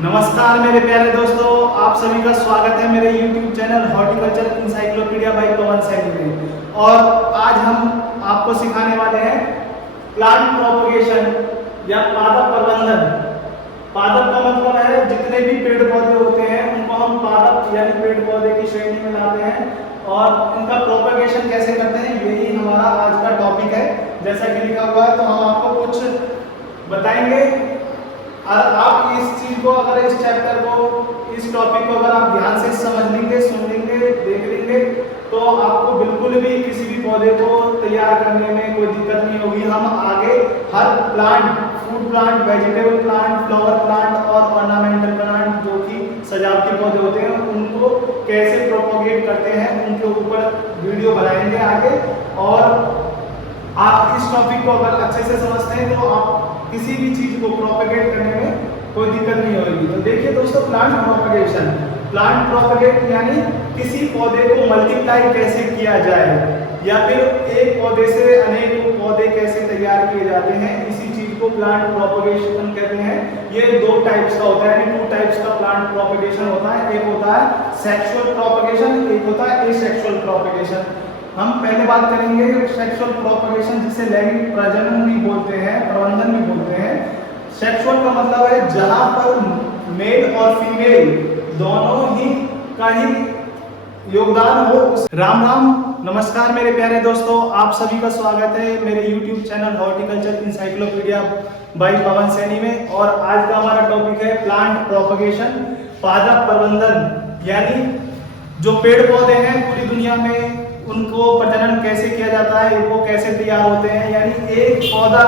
नमस्कार मेरे प्यारे दोस्तों, आप सभी का स्वागत है मेरे YouTube channel horticulture encyclopedia by Pawan Saini में। और आज हम आपको सिखाने वाले हैं प्लांट प्रोपगेशन या पादप प्रबंधन। पादप का मतलब है जितने भी पेड़ पौधे होते हैं उनको हम पादप यानी पेड़ पौधे की श्रेणी में लाते हैं और इनका प्रोपगेशन कैसे करते हैं, यही हमारा आज का टॉपिक है। जैसा कि लिखा हुआ है तो हम आपको कुछ बताएंगे और आप इस चीज को, अगर इस चैप्टर को, इस टॉपिक को अगर आप ध्यान से समझ लेंगे, सुन लेंगे, देख लेंगे तो आपको बिल्कुल भी किसी भी पौधे को तैयार करने में कोई दिक्कत नहीं होगी। हम आगे हर plant, food plant, vegetable plant, flower plant और ऑर्नामेंटल प्लांट जो कि सजावटी पौधे होते हैं उनको कैसे प्रोपोगेट करते हैं उनके ऊपर वीडियो बनाएंगे आगे। और आप इस टॉपिक को अगर अच्छे से समझते हैं तो आप किसी भी चीज को प्रोपेगेट करने में कोई दिक्कत नहीं होगी। तो देखिए दोस्तों, प्लांट प्रोपेगेशन, प्लांट प्रोपेगेट यानी किसी पौधे को मल्टीप्लाई कैसे किया जाए या फिर एक पौधे से अनेक पौधे कैसे तैयार किए जाते हैं, इसी चीज को प्लांट प्रोपेगेशन कहते हैं। ये दो टाइप्स का होता है, यानी टू टाइप्स का प्लांट प्रोपेगेशन होता है। एक होता है सेक्सुअल प्रोपेगेशन, एक होता है एसेक्सुअल प्रोपेगेशन। हम पहले बात करेंगे सेक्सुअल प्रोपगेशन, जिसे लैंगिक प्रजनन भी बोलते हैं, प्रबंधन भी बोलते हैं। सेक्सुअल का मतलब है जहां पर मेल और फीमेल दोनों ही का ही योगदान हो। राम राम, नमस्कार मेरे प्यारे दोस्तों, आप सभी का स्वागत है मेरे YouTube channel horticulture encyclopedia by Pawan Saini में। और आज का हमारा टॉपिक है प्लांट प्रोपगेशन, पादप प्रबंधन। यानी जो पेड़ पौधे हैं पूरी दुनिया में उनको प्रजनन कैसे किया जाता है, वो कैसे तैयार होते हैं, यानी एक पौधा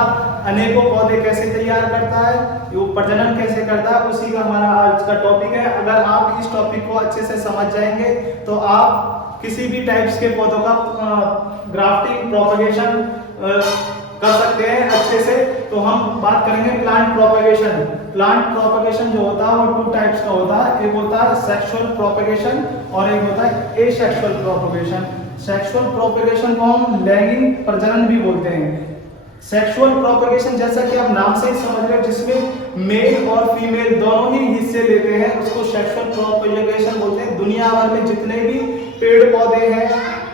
अनेकों पौधे कैसे तैयार करता है, वो प्रजनन कैसे करता है, उसी का हमारा आज का टॉपिक है। अगर आप इस टॉपिक को अच्छे से समझ जाएंगे तो आप किसी भी टाइप्स के पौधों का ग्राफ्टिंग, प्रोपगेशन कर सकते हैं अच्छे से। तो हम बात करेंगे प्लांट प्रोपगेशन। प्लांट प्रोपगेशन जो होता है वो टू टाइप्स का होता है, एक होता है सेक्सुअल प्रोपगेशन और एक होता है एसेक्सुअल प्रोपगेशन। सेक्सुअल प्रोपगेशन को हम लैंगिक प्रजनन भी बोलते हैं। सेक्सुअल प्रोपगेशन जैसा कि आप नाम से ही समझ रहे हो, जिसमें मेल और फीमेल दोनों ही हिस्से लेते हैं, उसको सेक्सुअल प्रोपगेशन बोलते हैं। दुनिया भर में जितने भी पेड़ पौधे हैं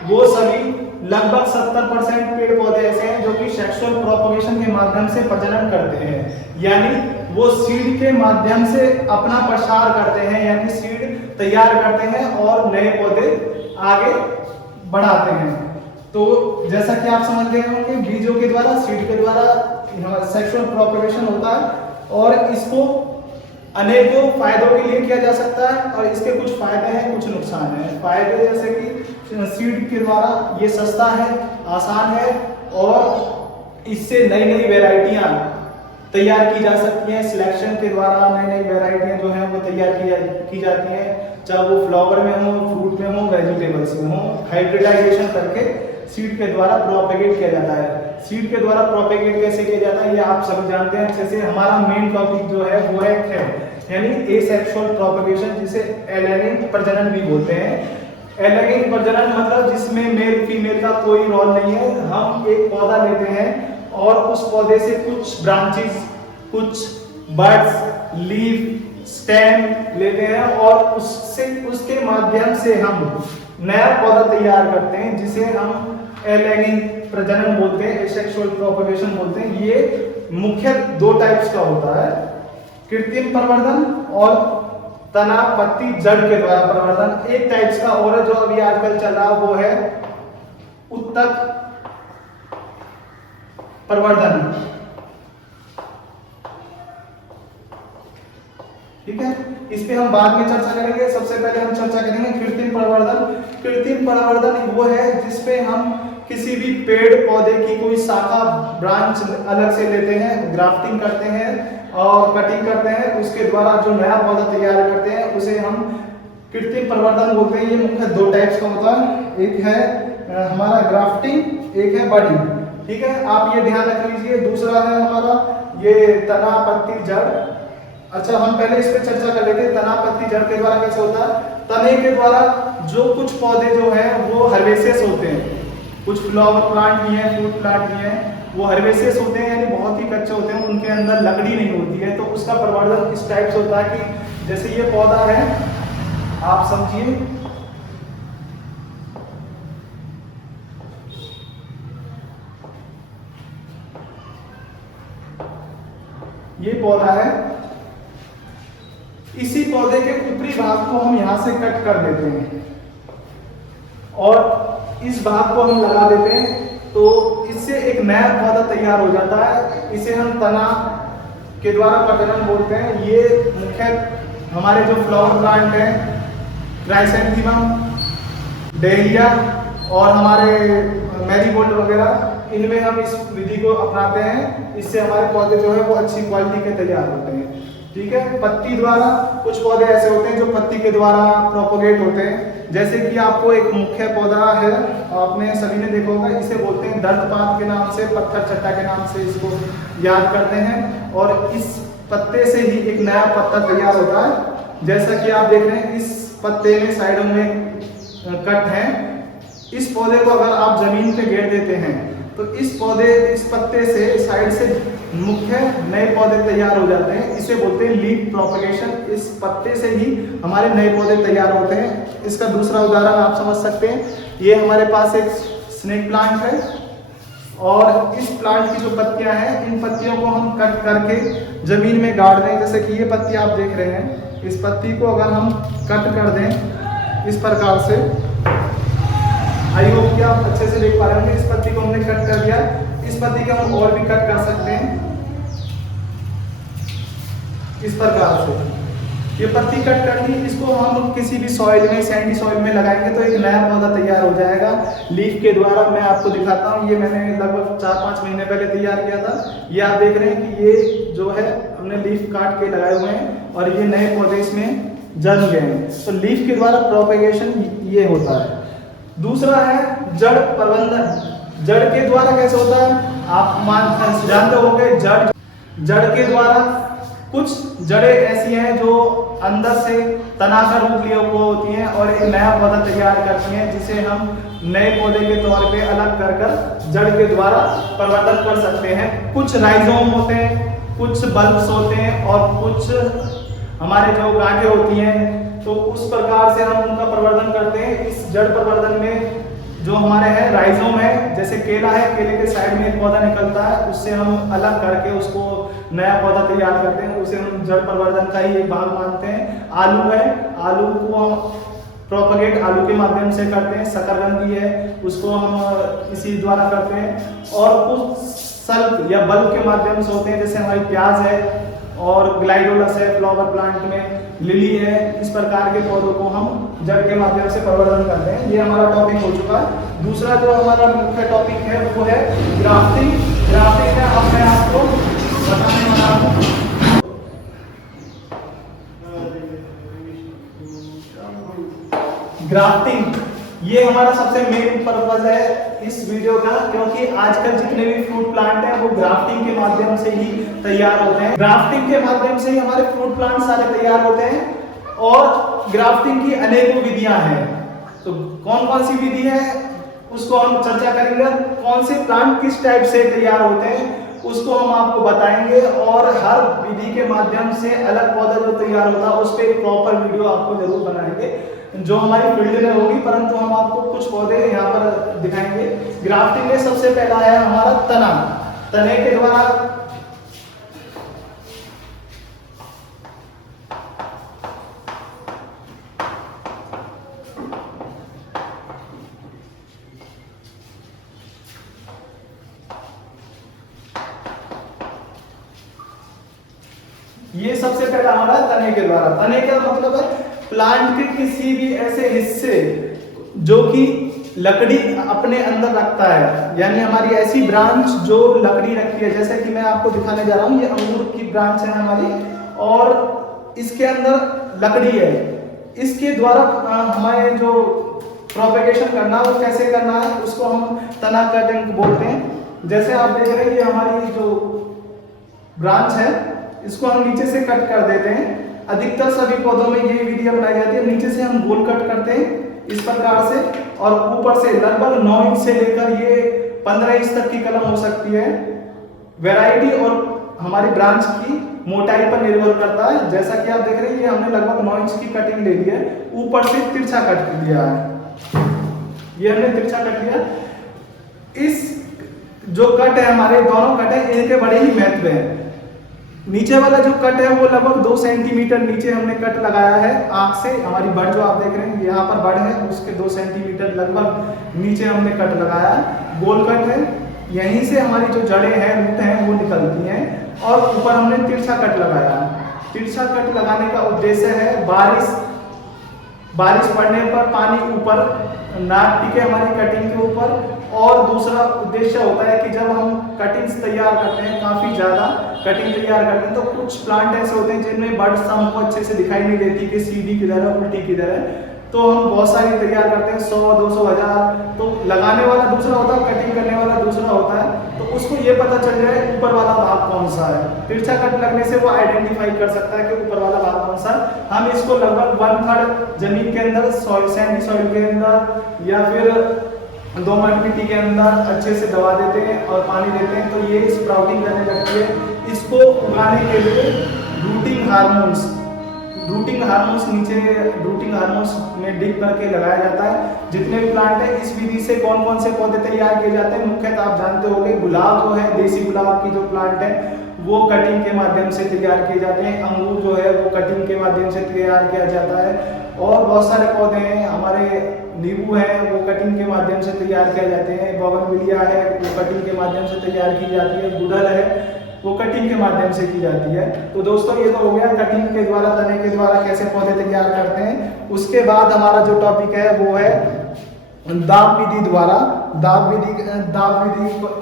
वो सभी लगभग 70% पेड़ पौधे ऐसे हैं जो कि सेक्सुअल प्रोपगेशन के माध्यम से प्रजनन करते हैं, यानी वो सीड के माध्यम से अपना प्रसार करते हैं, यानी सीड तैयार करते हैं और नए पौधे आगे बढ़ाते हैं। तो जैसा कि आप समझ गए होंगे, बीजों के द्वारा, सीड के द्वारा सेक्सुअल प्रोपगेशन होता है और इसको अनेकों फायदों के लिए किया जा सकता है। और इसके कुछ फायदे हैं, कुछ नुकसान हैं। फायदे जैसे कि सीड के द्वारा ये सस्ता है, आसान है और इससे नई नई वेराइटियां तैयार की जा सकती हैं। सिलेक्शन के द्वारा नई नई वेराइटियां जो हैं वो तैयार की जाती हैं, चाहे वो फ्लावर में हो, फ्रूट में हो, वेजिटेबल्स में हो। हाइब्रिडाइजेशन करके सीड के द्वारा प्रोपेगेट किया जाता है। सीड के द्वारा प्रोपेगेट कैसे किया जाता है ये आप सब जानते हैं अच्छे से। हमारा मेन टॉपिक जो है वो है यानी एसेक्सुअल प्रोपेगेशन, जिसे एलैंगिक प्रजनन भी बोलते हैं। एलैंगिक प्रजनन मतलब जिसमें मेल फीमेल का कोई रोल नहीं है। हम एक पौधा लेते हैं और उस पौधे से कुछ ब्रांचेस, कुछ बड्स, लीफ, स्टेम लेते हैं और उसके माध्यम से हम नया पौधा तैयार करते हैं, जिसे हम एलैंगिक प्रजनन बोलते हैं, एसेक्सुअल प्रोपगेशन बोलते हैं। ये मुख्य दो टाइप्स का होता है, कृत्रिम प्रवर्धन और तना, पत्ती, जड़ के द्वारा प्रवर्धन। एक टाइप्स का और है जो अभी आजकल चल रहा वो है उत्तक प्रवर्धन। ठीक है, इस पे हम बाद में चर्चा करेंगे। सबसे पहले हम चर्चा करेंगे कृत्रिम प्रवर्धन। कृत्रिम प्रवर्धन वो है जिसपे हम किसी भी पेड़ पौधे की कोई शाखा, ब्रांच अलग से लेते हैं, ग्राफ्टिंग करते हैं और कटिंग करते हैं, उसके द्वारा जो नया पौधा तैयार करते हैं उसे हम कृत्रिम प्रवर्धन बोलते हैं। ये मुख्य दो टाइप्स का होता है, एक है हमारा ग्राफ्टिंग, एक है बडिंग। ठीक है, आप ये ध्यान रख लीजिए। दूसरा है हमारा ये तना, पत्ती, जड़। अच्छा, हम पहले इस पे चर्चा कर लेते हैं तना, पत्ती, जड़ के द्वारा कैसे होता है। तने के द्वारा जो कुछ पौधे जो है वो हर्बेसियस होते हैं, कुछ फ्लावर प्लांट भी हैं, फ्रूट प्लांट भी हैं, वो हर्बेसियस होते हैं, यानी बहुत ही कच्चे होते हैं, उनके अंदर लकड़ी नहीं होती है। तो उसका प्रवर्धन इस टाइप से होता है कि जैसे ये पौधा है, आप समझिए ये पौधा है, इसी पौधे के ऊपरी भाग को हम यहां से कट कर देते हैं और इस भाग को हम लगा देते हैं, तो इससे एक नया पौधा तैयार हो जाता है। इसे हम तना के द्वारा प्रजनन बोलते हैं। ये मुख्य हमारे जो फ्लावर प्लांट है, क्राइसेंथेमम, डेलिया और हमारे मैरीगोल्ड वगैरह, इनमें हम इस विधि को अपनाते हैं। इससे हमारे पौधे जो है वो अच्छी क्वालिटी के तैयार होते हैं। ठीक है। पत्ती द्वारा, कुछ पौधे ऐसे होते हैं जो पत्ती के द्वारा प्रोपोगेट होते हैं। जैसे कि आपको एक मुख्य पौधा है, आपने सभी ने देखा होगा, इसे बोलते हैं दंतपात के नाम से, पत्थर चट्टा के नाम से इसको याद करते हैं। और इस पत्ते से ही एक नया पत्ता तैयार होता है। जैसा कि आप देख रहे हैं, इस पत्ते में साइडों में कट है। इस पौधे को अगर आप जमीन पे घेर देते हैं तो इस पत्ते से साइड से मुख्य नए पौधे तैयार हो जाते हैं। इसे बोलते हैं लीफ प्रोपगेशन। इस पत्ते से ही हमारे नए पौधे तैयार होते हैं। इसका दूसरा उदाहरण आप समझ सकते हैं, ये हमारे पास एक स्नेक प्लांट है और इस प्लांट की जो पत्तियां हैं, इन पत्तियों को हम कट करके जमीन में गाड़ दें। जैसे कि ये पत्ती आप देख रहे हैं, इस पत्ती को अगर हम कट कर दें इस प्रकार से, आई होप कि आप अच्छे से देख पा रहे होंगे। इस पत्ती को हमने कट कर दिया। इस पत्ती को हम और भी कट कर सकते हैं इस प्रकार से। ये पत्ती कट कर दी, इसको हम किसी भी सॉइल में, सैंडी सॉइल में लगाएंगे तो एक नया पौधा तैयार हो जाएगा लीफ के द्वारा। मैं आपको दिखाता हूँ, ये मैंने लगभग 4-5 महीने पहले तैयार किया था। ये आप देख रहे हैं कि ये जो है हमने लीफ काट के लगाए हुए हैं और ये नए पौधे इसमें जन्म गए हैं। तो लीफ के द्वारा प्रोपेगेशन ये होता है। दूसरा है जड़ प्रबंधन। जड़ के द्वारा कैसे होता है, आप जानते होंगे। जड़ के द्वारा कुछ जड़ें ऐसी हैं जो अंदर से तना का रूप लिए हुए होती हैं और एक नया पौधा तैयार करती हैं, जिसे हम नए पौधे के तौर पे अलग कर जड़ के द्वारा प्रवर्धन कर सकते हैं। कुछ राइजोम होते हैं, कुछ बल्ब्स होते हैं और कुछ हमारे जो गांठें होती हैं, तो उस प्रकार से हम उनका प्रवर्धन करते हैं। इस जड़ प्रवर्धन में जो हमारे है राइजोम है, जैसे केला है, केले के साइड में एक पौधा निकलता है, उससे हम अलग करके उसको नया पौधा तैयार करते हैं, उसे हम जड़ प्रवर्धन का ही एक भाग मानते हैं। आलू है, आलू को हम प्रोपगेट आलू के माध्यम से करते हैं। शकरकंदी है, उसको हम इसी द्वारा करते हैं। और कुछ सल्क या बल्ब के माध्यम से होते हैं, जैसे हमारी प्याज है और ग्लाइडोलस है, फ्लावर प्लांट में लिली है। इस प्रकार के पौधों को हम जड़ के माध्यम से प्रवर्धन करते हैं। ये हमारा टॉपिक हो चुका है। दूसरा जो हमारा मुख्य टॉपिक है वो है ग्राफ्टिंग। ग्राफ्टिंग का अब मैं आपको बताने वाला हूँ। ग्राफ्टिंग ये हमारा सबसे मेन पर्पस है इस वीडियो का, क्योंकि आजकल जितने भी फ्रूट प्लांट हैं वो ग्राफ्टिंग के माध्यम से ही तैयार होते हैं। ग्राफ्टिंग के माध्यम से ही हमारे फ्रूट प्लांट सारे तैयार होते हैं और ग्राफ्टिंग की अनेकों विधियां हैं। तो कौन कौन सी विधि है उसको हम चर्चा करेंगे। कौन से प्लांट किस टाइप से तैयार होते हैं उसको हम आपको बताएंगे और हर विधि के माध्यम से अलग पौधा जो तैयार होता है उस पर एक प्रॉपर वीडियो आपको जरूर बनाएंगे, जो हमारी फील्ड में होगी, परंतु हम आपको कुछ पौधे यहाँ पर दिखाएंगे। ग्राफ्टिंग में सबसे पहला है हमारा तना। तने के द्वारा ये सबसे पहला हमारा तने के द्वारा। तने का मतलब है प्लांट के किसी भी ऐसे हिस्से जो कि लकड़ी अपने अंदर रखता है, यानी हमारी ऐसी ब्रांच जो लकड़ी रखती है। जैसे कि मैं आपको दिखाने जा रहा हूँ, ये अंगूर की ब्रांच है हमारी और इसके अंदर लकड़ी है। इसके द्वारा हमारे जो प्रोपेगेशन करना वो कैसे करना है उसको हम तना कटिंग बोलते हैं। जैसे आप देख रहे हैं ये हमारी जो ब्रांच है इसको हम नीचे से कट कर देते हैं। अधिकतर सभी पौधों में ये विधि अपनाई जाती है। नीचे से हम गोल कट करते हैं इस प्रकार से और ऊपर से लगभग 9 इंच से लेकर ये 15 इंच तक की कलम हो सकती है। वैरायटी और हमारी ब्रांच की मोटाई पर निर्भर करता है। जैसा कि आप देख रहे हैं, ये हमने लगभग 9 इंच की कटिंग ले ली है, ऊपर से तिरछा कट लिया है, ये हमने तिरछा कट लिया। इस जो कट है, हमारे दोनों कट है, इनके बड़े ही महत्व है। नीचे वाला जो कट है वो लगभग 2 सेंटीमीटर नीचे हमने कट लगाया है आंख से। हमारी बड़ जो आप देख रहे हैं यहाँ पर बड़ है, उसके 2 सेंटीमीटर लगभग नीचे हमने कट लगाया है, गोल कट है। यहीं से हमारी जो जड़ें हैं, रूट हैं, वो निकलती हैं और ऊपर हमने तिरछा कट लगाया है। तिरछा कट लगाने का उद्देश्य है बारिश पड़ने पर पानी ऊपर ना टिके हमारी कटिंग के ऊपर। और दूसरा उद्देश्य होता है कि जब हम कटिंग्स तैयार करते हैं, काफ़ी ज़्यादा कटिंग तैयार करते हैं, तो कुछ प्लांट ऐसे होते हैं जिनमें बड्स हमको अच्छे से दिखाई नहीं देती कि सीधी किधर है, उल्टी किधर है, तो हम बहुत सारी तैयार करते हैं, 100, 200, 1000। तो लगाने वाला दूसरा होता है, कटिंग करने वाला दूसरा होता है, तो उसको ये पता चल जाए ऊपर वाला भाग कौन सा है। तिरछा कट लगने से वो आइडेंटिफाई कर सकता है कि ऊपर वाला भाग कौन सा है। हम इसको लगभग 1/3 जमीन के अंदर, सैंडी सॉइल के अंदर या फिर दोमट मिट्टी के अंदर अच्छे से दबा देते हैं और पानी देते हैं, तो ये स्प्राउटिंग करने लगती है। इसको उगाने के लिए रूटिंग हार्मोन्स नीचे रूटिंग हार्मोन्स में डिप करके लगाया जाता है। जितने भी प्लांट है, इस विधि से कौन कौन से पौधे तैयार किए जाते हैं, मुख्यतः आप जानते होंगे, गुलाब जो है, देसी गुलाब की जो प्लांट है वो कटिंग के माध्यम से तैयार किए जाते हैं। अंगूर जो है वो कटिंग के माध्यम से तैयार किया जाता है। और बहुत सारे पौधे हैं, हमारे नींबू है, वो कटिंग के माध्यम से तैयार किए जाते हैं। बोगनविलिया है, वो कटिंग के माध्यम से तैयार की जाती है। गुड़हल है, वो कटिंग के माध्यम से की जाती है। तो दोस्तों ये तो हो गया कटिंग के द्वारा, तने के द्वारा कैसे पौधे तैयार करते हैं। उसके बाद हमारा जो टॉपिक है वो है दाब विधि द्वारा। दाब विधि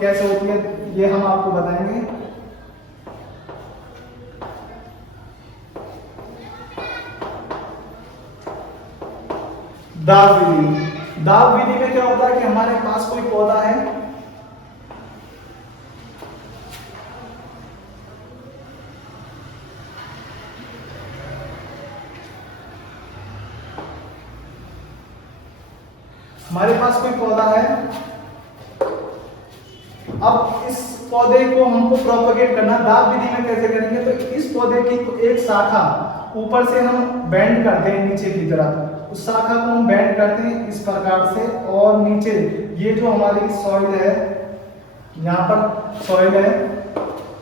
कैसे होती है ये हम आपको बताएंगे। दाब विधि में क्या होता है कि हमारे पास कोई पौधा है, हमारे पास कोई पौधा है। अब इस पौधे को हमको प्रोपेगेट करना, दाब विधि में कैसे करेंगे, तो इस पौधे की एक शाखा ऊपर से हम बेंड करते हैं नीचे की तरफ, उस शाखा को हम बेंड करते हैं इस प्रकार से, और नीचे ये जो हमारी सॉइल है, यहाँ पर सॉइल है,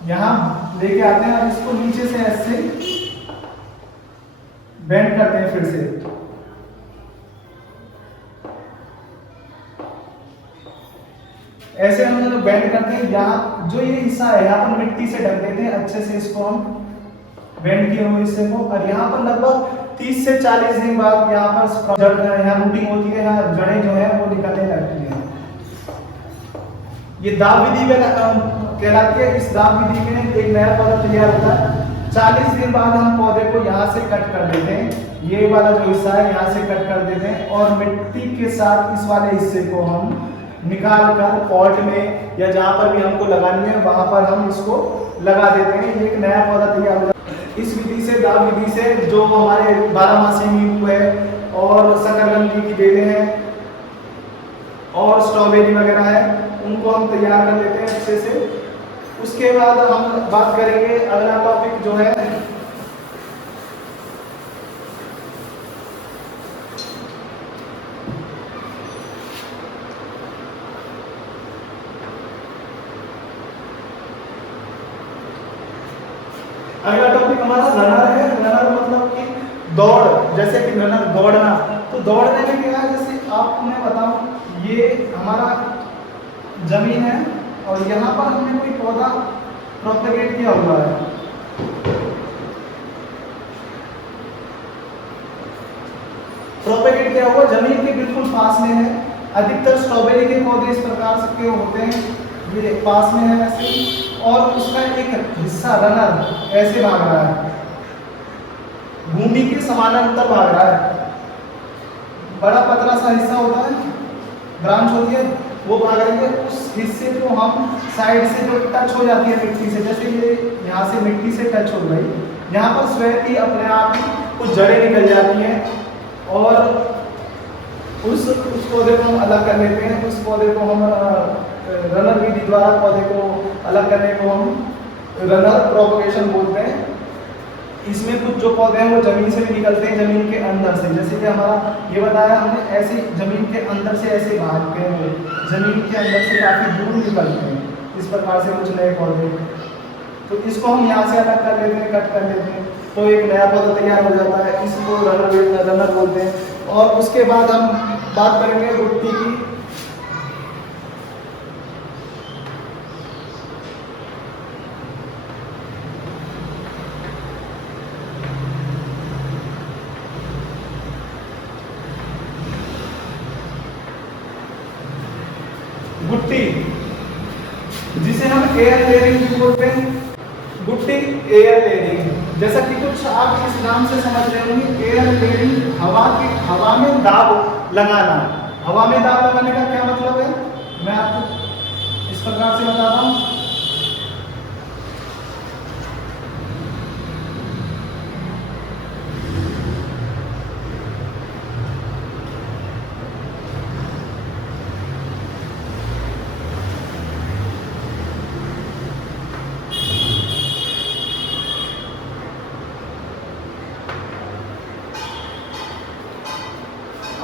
यहाँ लेके आते हैं और इसको नीचे से ऐसे बेंड करते हैं। फिर से ऐसे हम बेंड करते हैं। यहाँ जो ये हिस्सा है, यहाँ पर मिट्टी से ढक देते हैं अच्छे से, इसको हम बेंड किए हुए हिस्से को। और यहाँ पर लगभग 30 से 40 दिन बाद यहाँ पर यहाँ रूटिंग होती है, यहाँ जड़ें जो है वो निकलने लगती है। ये दाब विधि में कहलाती है। इस दाब विधि में एक नया पौधा तैयार होता है। 40 दिन बाद हम पौधे को यहाँ से कट कर देते हैं, ये वाला जो हिस्सा है यहाँ से कट कर देते हैं, और मिट्टी के साथ इस वाले हिस्से को हम निकाल कर पॉट में या जहाँ पर भी हमको लगानी है वहां पर हम इसको लगा देते हैं। ये एक नया पौधा तैयार हो जाता है। इस विधि से, दाब विधि से, जो हमारे 12मासी नींबू है और शकरकंदी की बेलें हैं और स्ट्रॉबेरी वगैरह है, उनको हम तैयार कर लेते हैं अच्छे से। उसके बाद हम बात करेंगे, अगला टॉपिक जो है अगला टॉपिक हमारा रनर है। रनर मतलब कि दौड़, जैसे कि रनर दौड़ना। तो दौड़ने में क्या है, जैसे आपको मैं बताऊं, ये हमारा जमीन है और यहाँ पर हमने कोई पौधा प्रोपेगेट किया हुआ है। प्रोपेगेट किया हुआ जमीन के बिल्कुल पास में है। अधिकतर स्ट्रॉबेरी के पौधे इस प्रकार से के होते हैं, ये पास में है ऐसे, और उसका एक हिस्सा रनर ऐसे भाग रहा है, भूमि के समानांतर भाग रहा है। बड़ा पतला सा हिस्सा होता है, ब्रांच होती है, वो भाग रही है। उस हिस्से को हम साइड से जो टच हो जाती है मिट्टी से, जैसे ये यहाँ से मिट्टी से टच हो गई, यहाँ पर स्वयं ही अपने आप कुछ जड़ें निकल जाती हैं और उस पौधे को हम अलग कर लेते हैं। उस पौधे को हम रनर विधि द्वारा पौधे को अलग करने को हम रनर प्रोपगेशन बोलते हैं। इसमें कुछ जो पौधे हैं वो जमीन से भी निकलते हैं, जमीन के अंदर से, जैसे कि हमारा ये बताया हमने, ऐसे जमीन के अंदर से ऐसे भागते हैं, जमीन के अंदर से काफ़ी दूर निकलते हैं, इस प्रकार से कुछ नए पौधे। तो इसको हम यहाँ से अलग कर लेते हैं, कट कर लेते हैं, तो एक नया पौधा तैयार हो जाता है, इसको रनर बोलते हैं। और उसके बाद हम बात करेंगे गुट्टी की। गुट्टी जिसे हम एयर लेयरिंग भी बोलते हैं, गुट्टी एयर लेयरिंग, जैसा कि कुछ आप इस नाम से समझ रहे होंगे। एयर लेयरिंग हवा में दाब लगाना। हवा में दाब लगाने का क्या मतलब है, मैं आपको इस प्रकार से बताता हूँ।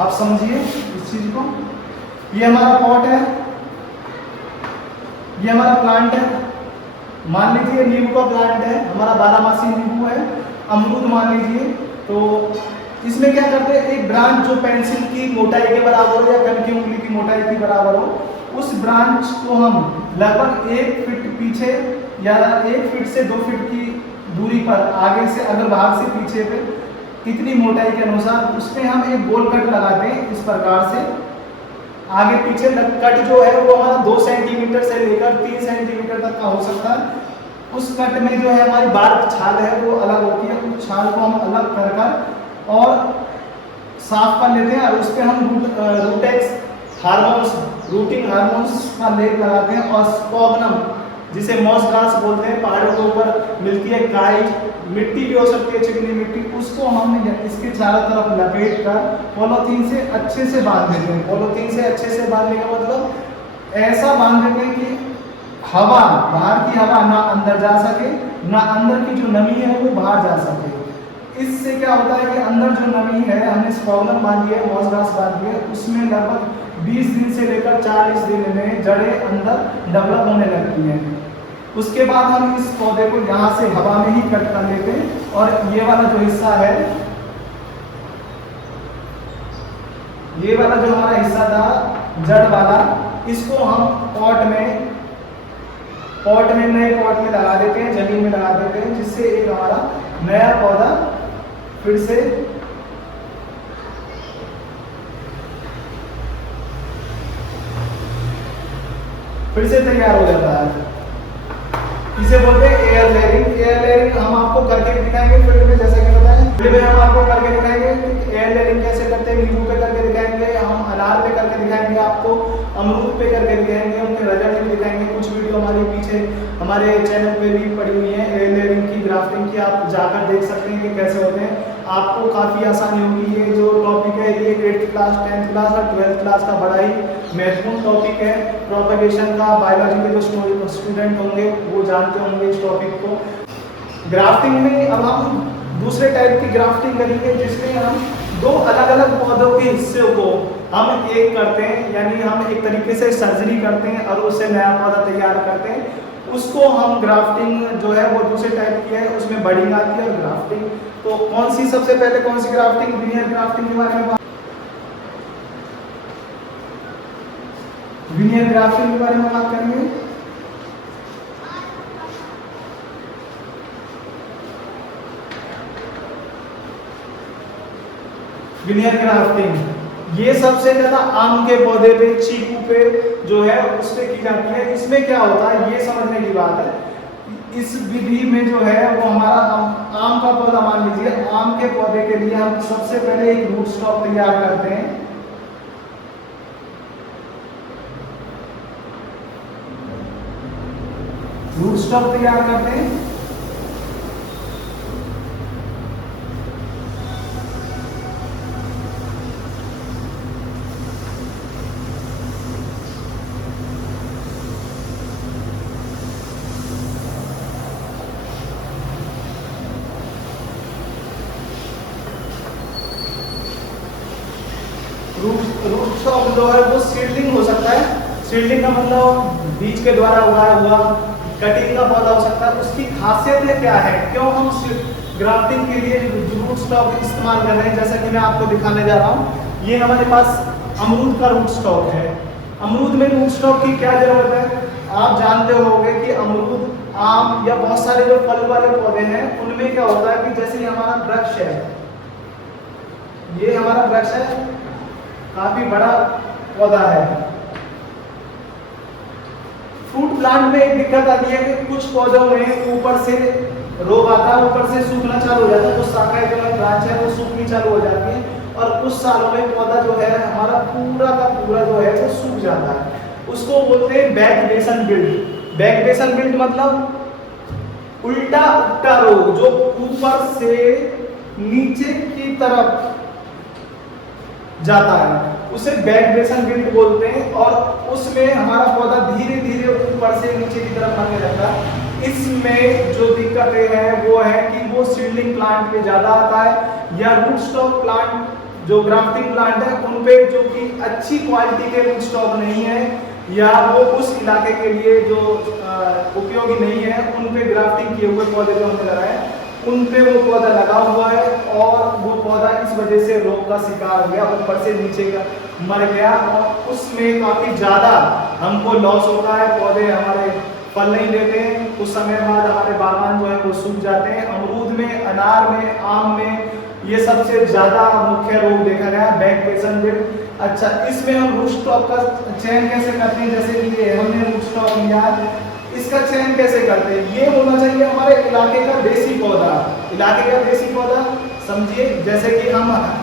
आप समझिए इस चीज को। ये हमारा पॉट है, ये हमारा प्लांट है। मान लीजिए नींबू का प्लांट है, हमारा 12 मासी नींबू है, अमरूद मान लीजिए। तो इसमें क्या करते हैं, एक ब्रांच जो पेंसिल की मोटाई के बराबर हो या पेन की उंगली की मोटाई के बराबर हो, उस ब्रांच को हम लगभग 1 फीट पीछे या 1 फीट से 2 फीट की दूरी पर, आगे से अगर भाग से पीछे पे कितनी मोटाई के अनुसार, उसमें हम एक गोल कट लगाते हैं। इस प्रकार से आगे पीछे कट जो है वो हमारा 2 सेंटीमीटर से लेकर 3 सेंटीमीटर तक का हो सकता है। उस कट में जो है हमारी बार्क छाल है वो अलग होती है, उस छाल को हम अलग कर कर और साफ कर लेते हैं, और उस पर हम रूटेक्स हार्मोन्स, रूटिंग हार्मोन्स का लेप लगाते हैं। और स्पोगनम जिसे मॉस घास बोलते हैं, पहाड़ों के ऊपर मिलती है, काई मिट्टी भी हो सकती है, चिकनी मिट्टी, उसको हमने इसके चारों तरफ लपेट कर पॉलीथीन से अच्छे से बांध देते हैं। पॉलीथीन से अच्छे से बांधने का मतलब ऐसा बांध देते हैं कि हवा, बाहर की हवा ना अंदर जा सके, ना अंदर की जो नमी है वो बाहर जा सके। इससे क्या होता है कि अंदर जो नमी है, हमने स्पोगनम बांधी है, मॉस घास बांधी है, उसमें लगभग 20 दिन से लेकर 40 दिन में जड़ें अंदर डेवलप होने लगती हैं। उसके बाद हम इस पौधे को यहाँ से हवा में ही कट कर लेते हैं, और ये वाला जो हिस्सा है, ये वाला जो हमारा हिस्सा था जड़ वाला, इसको हम पॉट में नए पॉट में लगा देते हैं, जमीन में लगा देते हैं, जिससे एक हमारा नया पौधा फिर से तैयार हो जाता है। इसे बोलते हैं एयर लेयरिंग। एयर लेयरिंग हम आपको करके दिखाएंगे फील्ड में, जैसे कि बताएं फील्ड में हम आपको करके दिखाएंगे एयर लेयरिंग कैसे करते हैं। नींबू पे करके दिखाएंगे, हम अनार पे करके दिखाएंगे, आपको अमरूद पे करके दिखाएंगे, उनके रिजल्ट भी दिखाएंगे। कुछ वीडियो हमारे पीछे हमारे चैनल पे भी पड़ी हुई है एयर लेयरिंग की, ग्राफ्टिंग की, आप जाकर देख सकते हैं कि कैसे होते हैं। आपको काफ़ी आसानी होगी। ये जो टॉपिक है ये 8th क्लास, 10th क्लास और 12th क्लास का बड़ा ही महत्वपूर्ण टॉपिक है प्रोपगेशन का। बायोलॉजी के जो स्टूडेंट होंगे वो जानते होंगे इस टॉपिक को। ग्राफ्टिंग में अब हम दूसरे टाइप की ग्राफ्टिंग करेंगे, जिसमें हम 2 अलग अलग पौधों के हिस्से को हम एक करते हैं, यानी हम एक तरीके से सर्जरी करते हैं और उससे नया पौधा तैयार करते हैं। उसको हम ग्राफ्टिंग जो है वो दूसरे टाइप की है, उसमें बडिंग आती है और ग्राफ्टिंग। तो कौन सी सबसे पहले कौन सी ग्राफ्टिंग, विनियर ग्राफ्टिंग के बारे में विनियर ग्राफ्टिंग के बारे में बात करेंगे। विनियर ग्राफ्टिंग ये सबसे ज्यादा आम के पौधे पे, चीकू पे जो है उस पे की जाती है। इसमें क्या होता है ये समझने की बात है। इस विधि में जो है वो हमारा आम का पौधा मान लीजिए, आम के पौधे के लिए हम सबसे पहले एक रूट स्टॉक तैयार करते हैं। रूट स्टॉक तैयार करते हैं। रूट स्टॉक जो है वो सीडलिंग हो सकता है। सीडलिंग का मतलब बीज के द्वारा उगाया हुआ कटिंग का पौधा हो सकता है। उसकी खासियतें क्या है, क्यों हम ग्राफ्टिंग के लिए रूट स्टॉक इस्तेमाल कर रहे हैं, जैसा कि मैं आपको दिखाने जा रहा हूँ। ये हमारे पास अमरूद का रूट स्टॉक है। अमरूद में रूट स्टॉक की क्या जरूरत है? आप जानते होंगे कि अमरूद, आम या बहुत सारे जो फल वाले पौधे हैं उनमें क्या होता है कि जैसे ये हमारा वृक्ष है, ये हमारा वृक्ष है, काफी बड़ा पौधा है। फ्रूट प्लांट में एक दिक्कत आती है कि कुछ पौधों में ऊपर से रोग आता है, ऊपर से सूखना चालू हो जाता है, कुछ शाखाएं जो है ब्रांच है वो सूखनी चालू हो जाती है और कुछ सालों में पौधा जो है हमारा पूरा का पूरा जो है वो सूख जाता है। उसको बोलते हैं बैकबेसन विल्ट। बैकबेसन विल्ट मतलब उल्टा उल्टा रोग जो ऊपर से नीचे की तरफ जाता है, उसे बैकबेसन विल्ट बोलते हैं। और उसमें हमारा पौधा धीरे धीरे ऊपर से नीचे की तरफ बढ़ने लगता है। इसमें जो दिक्कतें हैं वो है कि वो सीडलिंग प्लांट पे ज्यादा आता है या रूट स्टॉक प्लांट जो ग्राफ्टिंग प्लांट है उन पे जो कि अच्छी क्वालिटी के रूट स्टॉक नहीं है या वो उस इलाके के लिए जो उपयोगी नहीं है, उन पे ग्राफ्टिंग किए हुए पौधे जो हमने लगाए उन पे वो पौधा लगा हुआ है और वो पौधा इस वजह से रोग का शिकार हो गया, ऊपर से नीचे का मर गया और उसमें काफी ज्यादा हमको लॉस होता है। पौधे हमारे फल नहीं देते हैं, कुछ समय बाद हमारे बागान जो है वो सूख जाते हैं। अमरूद में, अनार में, आम में ये सबसे ज्यादा मुख्य रोग देखा गया बैकबेसन विल्ट। अच्छा, इसमें हम रूट स्टॉक का चयन कैसे करते हैं? जैसे कि ये हमने रूट स्टॉक लिया, इसका चयन कैसे करते हैं? ये होना चाहिए हमारे इलाके का देसी पौधा। इलाके का देसी पौधा समझिए, जैसे कि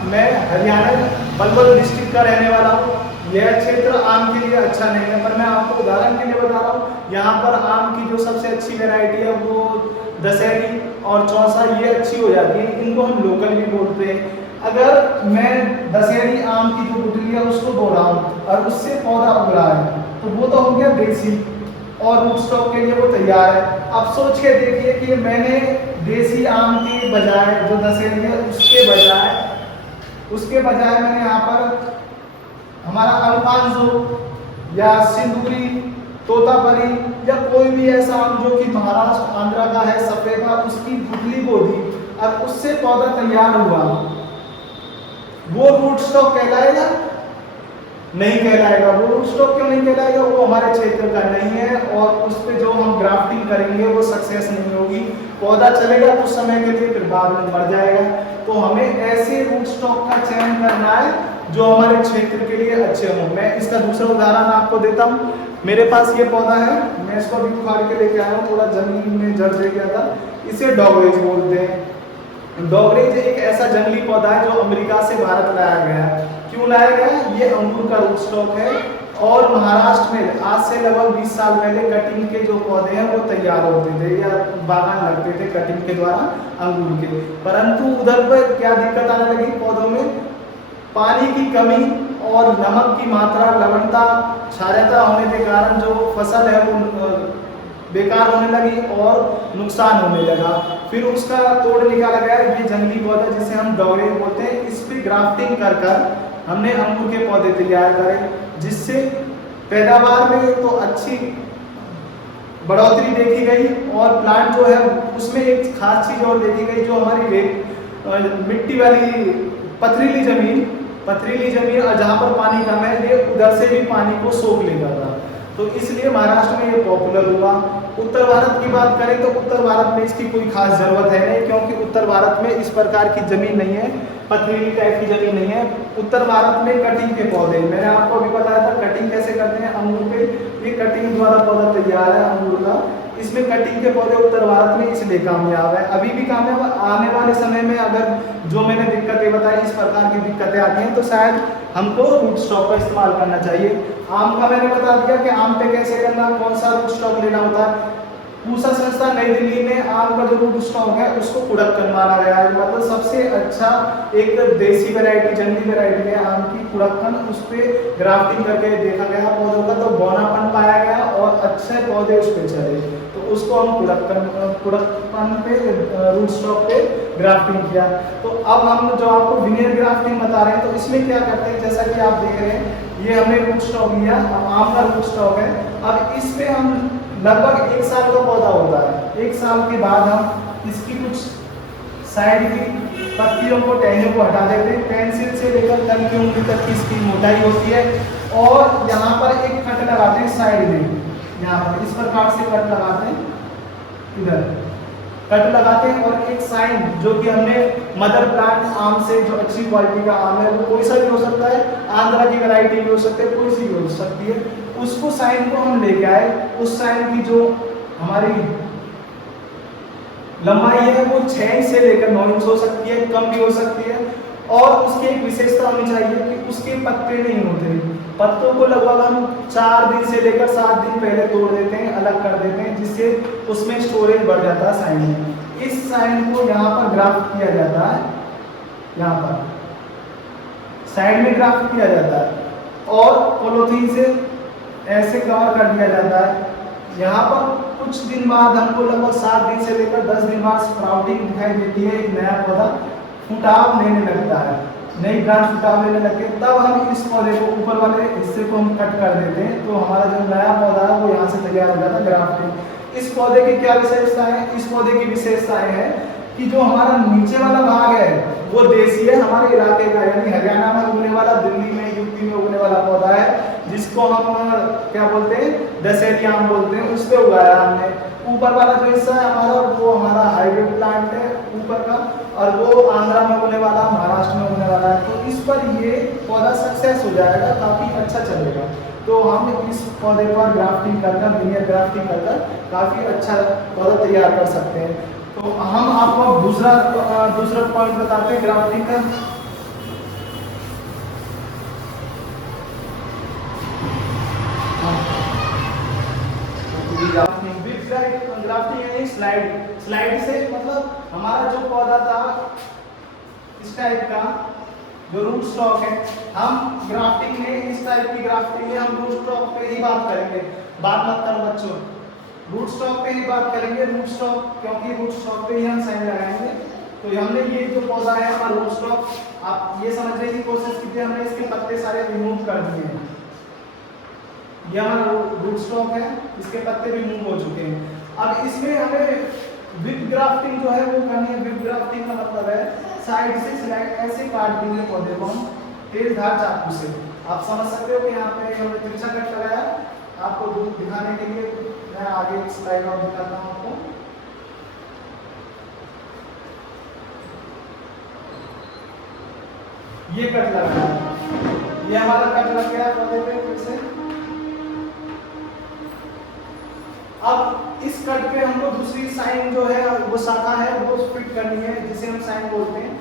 मैं हरियाणा पलवल डिस्ट्रिक्ट का रहने वाला हूँ। यह क्षेत्र आम के लिए अच्छा नहीं है, पर मैं आपको उदाहरण के लिए बता रहा हूँ। यहाँ पर आम की जो सबसे अच्छी वैरायटी है वो दशहरी और चौसा, ये अच्छी हो जाती है। इनको हम लोकल भी बोलते हैं। अगर मैं दशहरी आम की जो गुठली है उसको बो रहा हूँ और उससे पौधा उग रहा है तो वो तो हो गया देसी और रूट स्टॉक के लिए वो तैयार है। अब सोच के देखिए कि मैंने देसी आम की बजाय जो दशहरी है उसके बजाय मैंने यहाँ पर हमारा अल्फांसो या सिंदूरी, तोतापरी या कोई भी ऐसा आम जो कि महाराष्ट्र आंध्रा का है, सफेदा, उसकी गुठली बो दी और उससे पौधा तैयार हुआ, वो रूट स्टॉक कहलाएगा? नहीं कहलाएगा। वो रूट स्टॉक क्यों नहीं कहलाएगा? वो हमारे क्षेत्र का नहीं है और उस पे जो हम ग्राफ्टिंग करेंगे वो सक्सेस नहीं होगी। पौधा चलेगा कुछ समय के लिए, फिर बाद में मर जाएगा। तो हमें ऐसे रूट स्टॉक का चयन करना है जो हमारे क्षेत्र के लिए अच्छे हों। मैं इसका दूसरा उदाहरण आपको देता हूँ। मेरे पास ये पौधा है, मैं इसको अभी उखाड़ के लेके आया हूँ, थोड़ा जमीन में जड़ दे गया था। इसे डॉगरेज बोलते हैं। डॉगरेज एक ऐसा जंगली पौधा है जो अमेरिका से भारत लाया गया है। क्यों लाया गया? ये अंगूर का रूट स्टॉक है और महाराष्ट्र में आज से लगभग 20 साल पहले कटिंग के जो पौधे हैं वो तैयार होते थे या बागान लगते थे कटिंग के द्वारा अंगूर के। परंतु उधर पर क्या दिक्कत आने लगी? पौधों में पानी की कमी और नमक की मात्रा, लवणता, क्षारीयता होने के कारण जो फसल है वो बेकार होने लगी और नुकसान होने लगा। फिर उसका तोड़ निकाला गया ये जंगली पौधा जिसे हम डॉगरेज बोलते हैं। इस पे ग्राफ्टिंग कर हमने अंगूर के पौधे तैयार करे, जिससे पैदावार में तो अच्छी बढ़ोतरी देखी गई और प्लांट जो है उसमें एक खास चीज और देखी गई, जो हमारी मिट्टी वाली पथरीली जमीन और जहाँ पर पानी कम है ये उधर से भी पानी को सोख लेता था, तो इसलिए महाराष्ट्र में ये पॉपुलर हुआ। उत्तर भारत की बात करें तो उत्तर भारत में इसकी कोई खास जरूरत है नहीं, क्योंकि उत्तर भारत में इस प्रकार की जमीन नहीं है, पथरीली टाइप की जमीन नहीं है। उत्तर भारत में कटिंग के पौधे, मैंने आपको अभी बताया था कटिंग कैसे करते हैं अंगूर पे, ये कटिंग द्वारा पौधा तैयार है अंगूर का। इसमें कटिंग के पौधे उत्तर भारत में इसलिए कामयाब है, अभी भी कामयाब है। आने वाले समय में अगर जो मैंने दिक्कतें बताई इस प्रकार की दिक्कतें आती हैं तो शायद हमको रूट स्टॉक का इस्तेमाल करना चाहिए। आम का मैंने बता दिया कि आम पे कैसे करना, कौन सा रूट स्टॉक लेना होता है। पूसा संस्था नई दिल्ली में आम का जो रूट स्टॉक है उसको कुड़क्कन माना गया है, मतलब सबसे अच्छा एक देसी वैरायटी, जंगली वैरायटी है आम की कुड़क्कन। उस पर ग्राफ्टिंग करके देखा गया पौधों का, तो बौनापन पाया गया और अच्छे पौधे उस पर चले। तो उसको हम प्रोडक्शन पे रूट स्टॉक पे ग्राफ्टिंग किया। तो अब हम जो आपको विनियर ग्राफ्टिंग बता रहे हैं, तो इसमें क्या करते हैं, जैसा कि आप देख रहे हैं ये हमने रूट स्टॉक लिया, अब आम का रूट स्टॉक है। अब इस पे हम लगभग 1 साल का पौधा होता है, 1 साल के बाद हम इसकी कुछ साइड की पत्तियों को, टहनियों को हटा देते हैं। पेंसिल से लेकर तन की उंगली तक की इसकी मोटाई होती है और यहाँ पर एक कट लगाते हैं साइड में, यहाँ पर इस प्रकार से कट लगाते हैं, इधर कट लगाते हैं। और एक साइन जो कि हमने मदर प्लांट आम से, जो अच्छी क्वालिटी का आम है, वो कोई सा भी हो सकता है, आंध्रा की वैरायटी भी हो सकती है, कोई सी भी हो सकती है, उसको साइन को हम लेके आए। उस साइन की जो हमारी लंबाई है वो 6 इंच से लेकर 9 इंच हो सकती है, कम भी हो सकती है। और उसकी एक विशेषता होनी चाहिए कि उसके पत्ते नहीं होते, पत्तों को लगभग हम 4 दिन से लेकर 7 दिन पहले तोड़ देते हैं, अलग कर देते हैं, जिससे उसमें स्टोरेज बढ़ जाता है साइन में। इस साइन को यहाँ पर ग्राफ्ट किया जाता है, यहाँ पर साइड में ग्राफ्ट किया जाता है और पॉलीथीन से ऐसे कवर कर दिया जाता है। यहाँ पर कुछ दिन बाद हमको लगभग 7 दिन से लेकर 10 दिन बाद स्प्राउटिंग दिखाई देती है, एक नया पौधा फुटाव लेने लगता है, नई ब्रांच फुटाव लेने लगती है। तब हम इस पौधे को, ऊपर वाले हिस्से को हम कट कर देते हैं, तो हमारा जो नया पौधा है वो यहाँ से तैयार हो जाता है ग्राफ्टिंग। इस पौधे की क्या विशेषताएं हैं? इस पौधे की विशेषताएं हैं कि जो हमारा नीचे वाला भाग है वो देसी है, हमारे इलाके का, यानी हरियाणा में उगने वाला, दिल्ली में, यूपी में उगने वाला पौधा है, जिसको हम क्या बोलते हैं, दशहरी आम बोलते हैं, उस पे उगाया हमने। ऊपर वाला जो हिस्सा है हमारा, वो हमारा हाइब्रिड प्लांट है ऊपर का, और वो आंध्रा में उगने वाला, महाराष्ट्र में उगने वाला है। तो इस पर ये पौधा सक्सेस हो जाएगा, काफी अच्छा चलेगा। तो हम इस पौधे पर ग्राफ्टिंग करकर, विनियर ग्राफ्टिंग करकर काफी अच्छा पौधा तैयार कर सकते हैं। तो हम आपको दूसरा पॉइंट बताते हैं ग्राफ्टिंग का। ग्राफ्टिंग यानी स्लाइड से, मतलब हमारा जो पौधा था इस टाइप का, जो रूट स्टॉक है, हम ग्राफ्टिंग में, इस टाइप की ग्राफ्टिंग में हम रूट स्टॉक पे ही बात करेंगे। बात मत करो बच्चों, रूट स्टॉक पे ही बात करेंगे, रूट स्टॉक, क्योंकि रूट स्टॉक पे ही हम साइन लगाएंगे। तो हमने ये जो पौधा है हमारा रूट स्टॉक, आप ये समझने की कोशिश कीजिए, हमने इसके पत्ते सारे रिमूव कर दिए हैं। ये हमारा रूट स्टॉक है, इसके पत्ते भी रिमूव हो चुके हैं। अब इसमें हमें विप ग्राफ्टिंग जो है वो करनी है। विप ग्राफ्टिंग का मतलब है साइड से स्लाइड ऐसे काट देंगे पौधे को हम तेज धार चाकू से। आप समझ सकते हो कि यहाँ पे हमने तिरछा कट लगाया, आपको दिखाने के लिए मैं आगे एक स्लाइड और दिखाता हूँ आपको। ये कट लगाया, ये हमारा कट लग गया पौधे पे फिर से। अब इस कट पे हमको दूसरी साइन जो है, वो शाखा है, वो फिट करनी है, जिसे हम साइन बोलते हैं।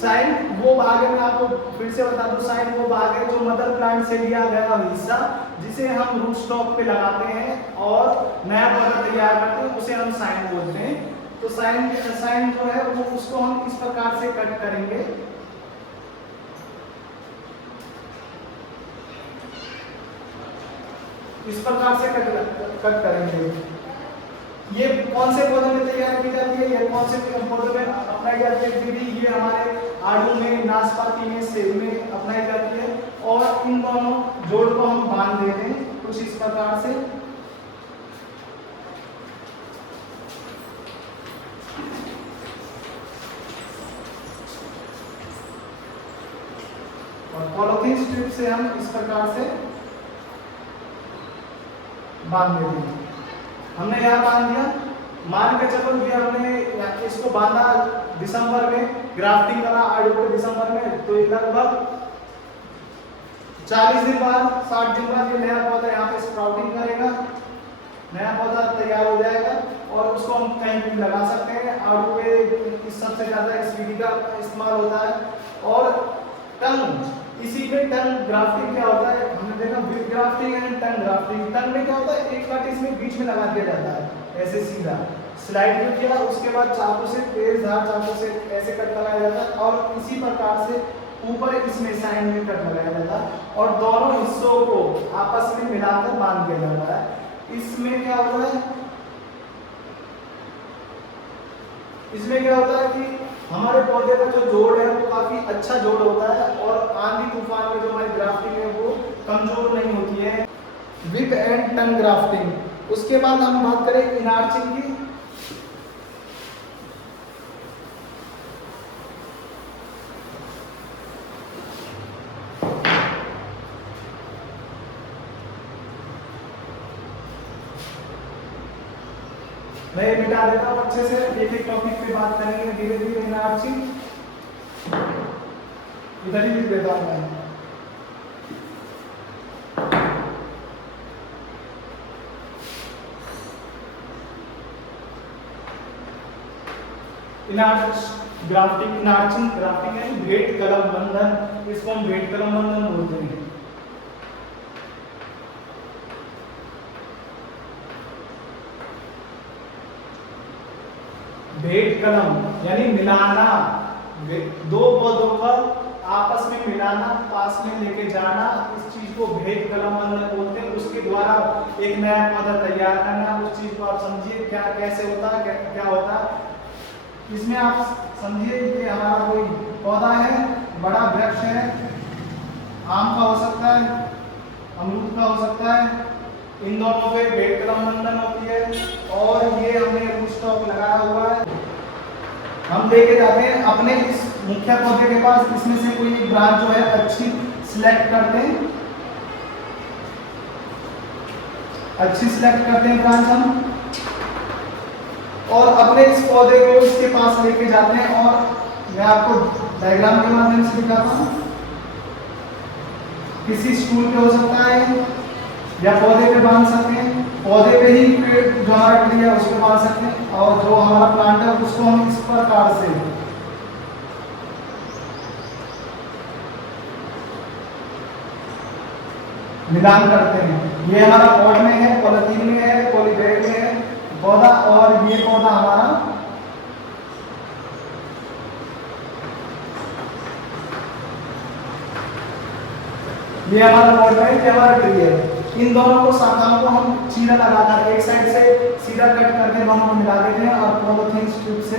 साइन वो भाग है, मैं आपको फिर से बता दूं, साइन वो भाग है जो मदर प्लांट से लिया गया हिस्सा, जिसे हम रूट स्टॉक पे लगाते हैं और नया पौधा तैयार करते हैं, उसे हम साइन बोलते हैं। तो साइन जो है वो, उसको हम इस प्रकार से कट करेंगे। इस प्रकार से कट करेंगे। ये कौन से पौधे में तैयार की जाती है, ये कौन से पौधे में अपनाई जाती है विधि? ये हमारे आड़ू में, नाशपाती में, सेब में अपनाई जाती है। और इन दोनों जोड़ को हम बांध देते हैं कुछ इस प्रकार से। और पॉलीथीन स्ट्रिप से हम इस प्रकार से बांध देते हैं। हमने यहाँ बांध दिया, मान के चलो ये हमने इसको बांधा दिसंबर में, ग्राफ्टिंग करा आड़ू को दिसंबर में, तो लगभग 40 दिन बाद, 60 दिन बाद ये नया पौधा यहाँ पे स्प्राउटिंग करेगा, नया पौधा तैयार हो जाएगा और उसको हम कहीं भी लगा सकते हैं। आड़ू पे इस सबसे ज्यादा इस विधि का इस्तेमाल होता है। और टंग, इसी में टंग ग्राफ्टिंग क्या होता है, हमने देखा whip grafting and tongue grafting. Tongue में क्या होता है, एक काट इसमें बीच में लगा दिया जाता है ऐसे सीधा, स्लाइड में किया, उसके बाद चाकू से, तेज धार चाकू से ऐसे कट लगाया जाता है और इसी प्रकार से ऊपर इसमें साइन में कट लगाया जाता है और दोनों हिस्सों को आपस में मिलाकर बांध दिया जाता है। इसमें क्या होता है, इसमें क्या होता है कि हमारे पौधे का जो जोड़ है वो काफी अच्छा जोड़ होता है और आंधी तूफान में जो हमारी ग्राफ्टिंग है वो कमजोर नहीं होती है। With and tongue grafting. उसके बाद हम बात करें इनार्चिंग की। मैं ये मिटा देता हूँ अच्छे से, एक एक टॉपिक पे बात करेंगे धीरे धीरे। इनार्चिंग इधर ही लिख देता हूँ मैं। ग्राफ्टिंग, इनार्चिंग ग्राफ्टिंग है भेंट कलम बंधन, इसको हम भेंट कलम बंधन बोलते हैं। भेंट कलम यानी मिलाना, दो पौधों का आपस में मिलाना, पास में लेके जाना, इस चीज को भेंट कलम बंधन बोलते हैं। उसके द्वारा एक नया पौधा तैयार करना, उस चीज को आप समझिए क्या कैसे होता है, क्या होता है। इसमें आप समझिए कि हमारा कोई पौधा है, बड़ा वृक्ष है, आम का हो सकता है, अमरूद का हो सकता है, इन दोनों पे भेंट कलम बंधन होती है और ये हमने रूट स्टॉक लगाया हुआ है। हम लेके जाते हैं अपने इस मुख्य पौधे के पास, इसमें से कोई एक ब्रांच जो है अच्छी सिलेक्ट करते हैं, अच्छी सिलेक्ट करते हैं ब्रांच हम, और अपने इस पौधे को इसके पास लेके जाते हैं। और मैं आपको डायग्राम के माध्यम से दिखाता हूँ। किसी स्टूल पे हो सकता है या पौधे पे बांध सकते हैं, पौधे पे ही पेड़ जो हमारा ट्री है उस पे बांध सकते हैं, और जो हमारा प्लांट है उसको हम इस प्रकार से मिलान करते हैं। ये हमारा पॉट में है, पॉलिथीन में है, पॉलीबैग में है पौधा, और ये पौधा हमारा ये हमारा पॉट में, ये हमारा ट्री है। इन दोनों को शाखाओं को हम चीरा लगाकर एक साइड से सीधा कट करके दोनों को मिला देते हैं और पॉलिथीन स्ट्रिप से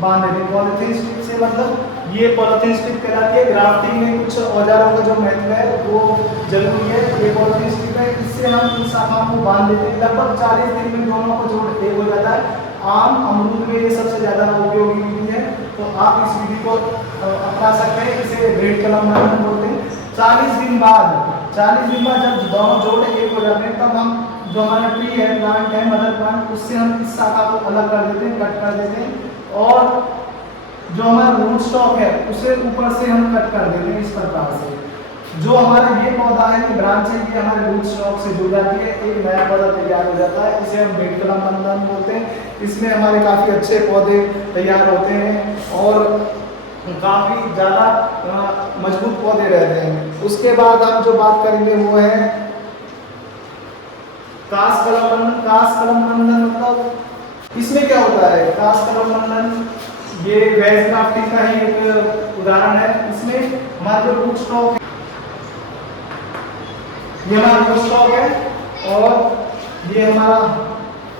बांध देते हैं। पॉलिथीन स्ट्रिप से मतलब ये पॉलिथीन स्ट्रिप कहलाती है। ग्राफ्टिंग में कुछ औजारों का जो महत्व है वो जरूरी है। ये पॉलिथीन स्ट्रिप है, इससे हम इन शाखाओं को बांध देते हैं। लगभग 40 दिन में दोनों को जोड़ एक हो जाता है। आम अमरूद में ये सबसे ज्यादा उपयोगी विधि है, तो आप इस विधि को अपना सकते हैं। इसे भेंट कलम बंधन बोलते हैं। 40 दिन बाद जब दोनों जोड़ एक हो जाते हैं तब हम जो हमारा ट्री है, प्लांट है, मदर प्लांट, उससे हम इस शाखा को अलग कर देते हैं, कट कर देते हैं, और जो हमारा रूट स्टॉक है उसे ऊपर से हम कट कर देते हैं इस प्रकार से। जो हमारा ये पौधा है, ये ब्रांच है, ये हमारे रूट स्टॉक से जुड़ जाती है, एक नया पौधा तैयार हो जाता है। इसे हम भेंट कलम बंधन बोलते हैं। इसमें हमारे काफी अच्छे पौधे तैयार होते हैं और काफी ज्यादा मजबूत पौधे रहते हैं। उसके बाद हम जो बात करेंगे वो है कास कलम बंधन। कास कलम बंधन मतलब इसमें क्या होता है? कास कलम बंधन ये वेज ग्राफ्टिंग का ही एक उदाहरण है। इसमें हमारा जो रूट स्टॉक है, ये हमारा रूट स्टॉक है और ये हमारा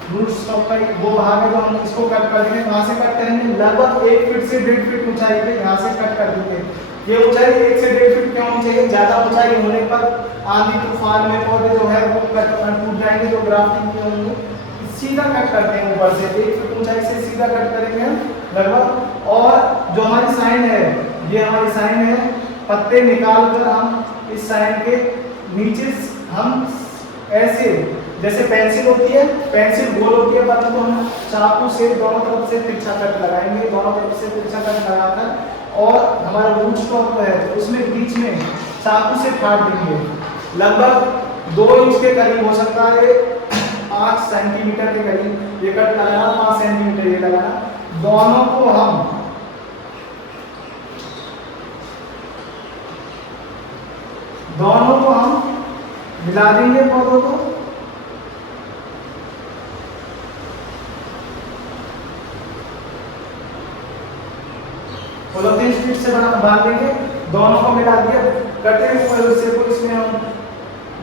रूट स्टॉक का वो भाग है जो हम इसको कट कर देंगे। कहाँ से कट करेंगे? लगभग 1 फीट से 1.5 फीट ऊंचाई पे यहाँ से कट कर देंगे। ये ऊंचाई 1 से 1.5 फीट क्यों होनी चाहिए? ज्यादा ऊंचाई होने पर आंधी तूफान में पौधे जो है वो टूट जाएंगे, जो ग्राफ्टिंग के होंगे। सीधा कट करते हैं ऊपर से 1 फीट ऊंचाई से सीधा कट करेंगे लगभग। और जो हमारी साइन है, ये हमारी साइन है, पत्ते निकाल कर हम इस साइन के नीचे हम ऐसे, जैसे पेंसिल होती है, पेंसिल गोल होती है, परंतु हम चाकू से दोनों तरफ से तिरछा कट लगाएंगे, दोनों तरफ से तिरछा कट लगाकर, और हमारा रूट स्टॉक है उसमें बीच में चाकू से काट देंगे। लगभग 2 इंच के करीब हो सकता है, 5 सेंटीमीटर के करीब ये कट लगाना, 5 सेंटीमीटर ये लगाना। दोनों को हम मिला देंगे पौधों को। पॉलिथीन स्ट्रिप से बांध देंगे, दोनों को मिला दिया, कटे हुए हिस्से को इसमें हम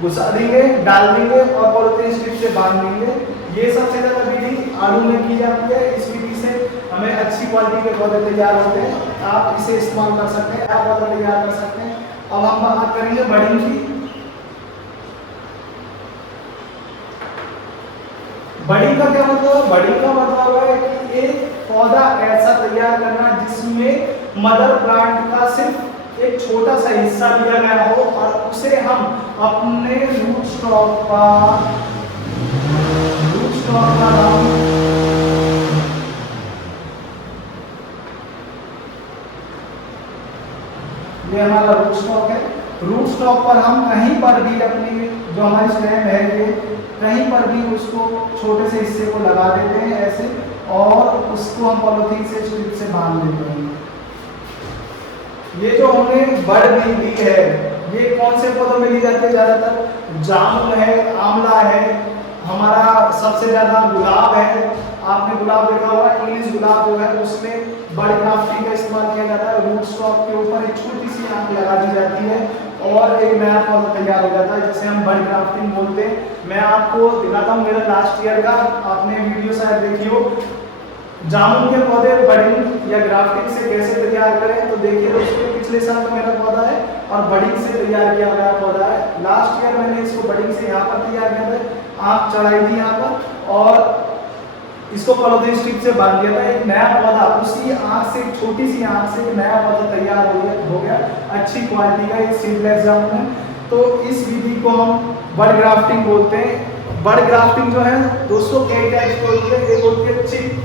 घुसा देंगे, डाल देंगे और पॉलिथीन स्ट्रिप से बांध देंगे। ये सबसे ज्यादा विधि आलू में की जाती है। इस विधि से हमें अच्छी क्वालिटी के पौधे तैयार होते हैं। आप इसे इस्तेमाल कर सकते हैं, आप पौधा तैयार कर सकते हैं। अब हम बात करेंगे बडिंग की। बडिंग का क्या मतलब है? बडिंग का मतलब है कि एक पौधा ऐसा तैयार करना जिसमें मदर प्लांट का सिर्फ एक छोटा सा हिस्सा लिया गया हो और उसे हम अपने रूट स्टॉक का ये हमारा रूट स्टॉक है। रूट स्टॉक पर हम कहीं पर भी अपनी जो हमारी स्टेम है ये कहीं पर भी उसको छोटे से हिस्से को लगा देते हैं ऐसे, और उसको हम पॉलिथीन से स्ट्रिप से बांध देते हैं। ये जो हमने बड़ भी दी है, ये कौन से पौधों में ली जाती है ज्यादातर? जामुन है, आंवला है, हमारा सबसे ज्यादा गुलाब है। आपने गुलाब देखा होगा, इंग्लिश गुलाब जो है उसमें बड़ ग्राफ्टिंग का इस्तेमाल किया जाता है। रूट स्टॉक के ऊपर एक छोटी सी आंख लगा दी जाती है और एक नया पौधा तैयार हो जाता है जिसे हम बड़ ग्राफ्टिंग बोलते हैं। मैं आपको दिखाता हूँ मेरा लास्ट ईयर का, आपने वीडियो शायद देखी हो, जामुन के पौधे बडिंग या ग्राफ्टिंग से कैसे तैयार करें। तो देखिए दोस्तों, पिछले साल का मेरा पौधा है और बडिंग से तैयार किया गया पौधा है। लास्ट ईयर मैंने इसको बडिंग से यहाँ पर तैयार किया था, आँख चढ़ाई थी यहाँ पर और इसको पॉलिथीन स्ट्रिप से बांध दिया था। एक नया पौधा उसी आँख से, छोटी सी आँख से एक नया पौधा तैयार हो गया अच्छी क्वालिटी का, एक सीडलेस जामुन है। तो इस विधि को हम बड़ ग्राफ्टिंग बोलते हैं। बड़ ग्राफ्टिंग जो है दोस्तों कई टाइप्स की होती है। एक होती है चिप,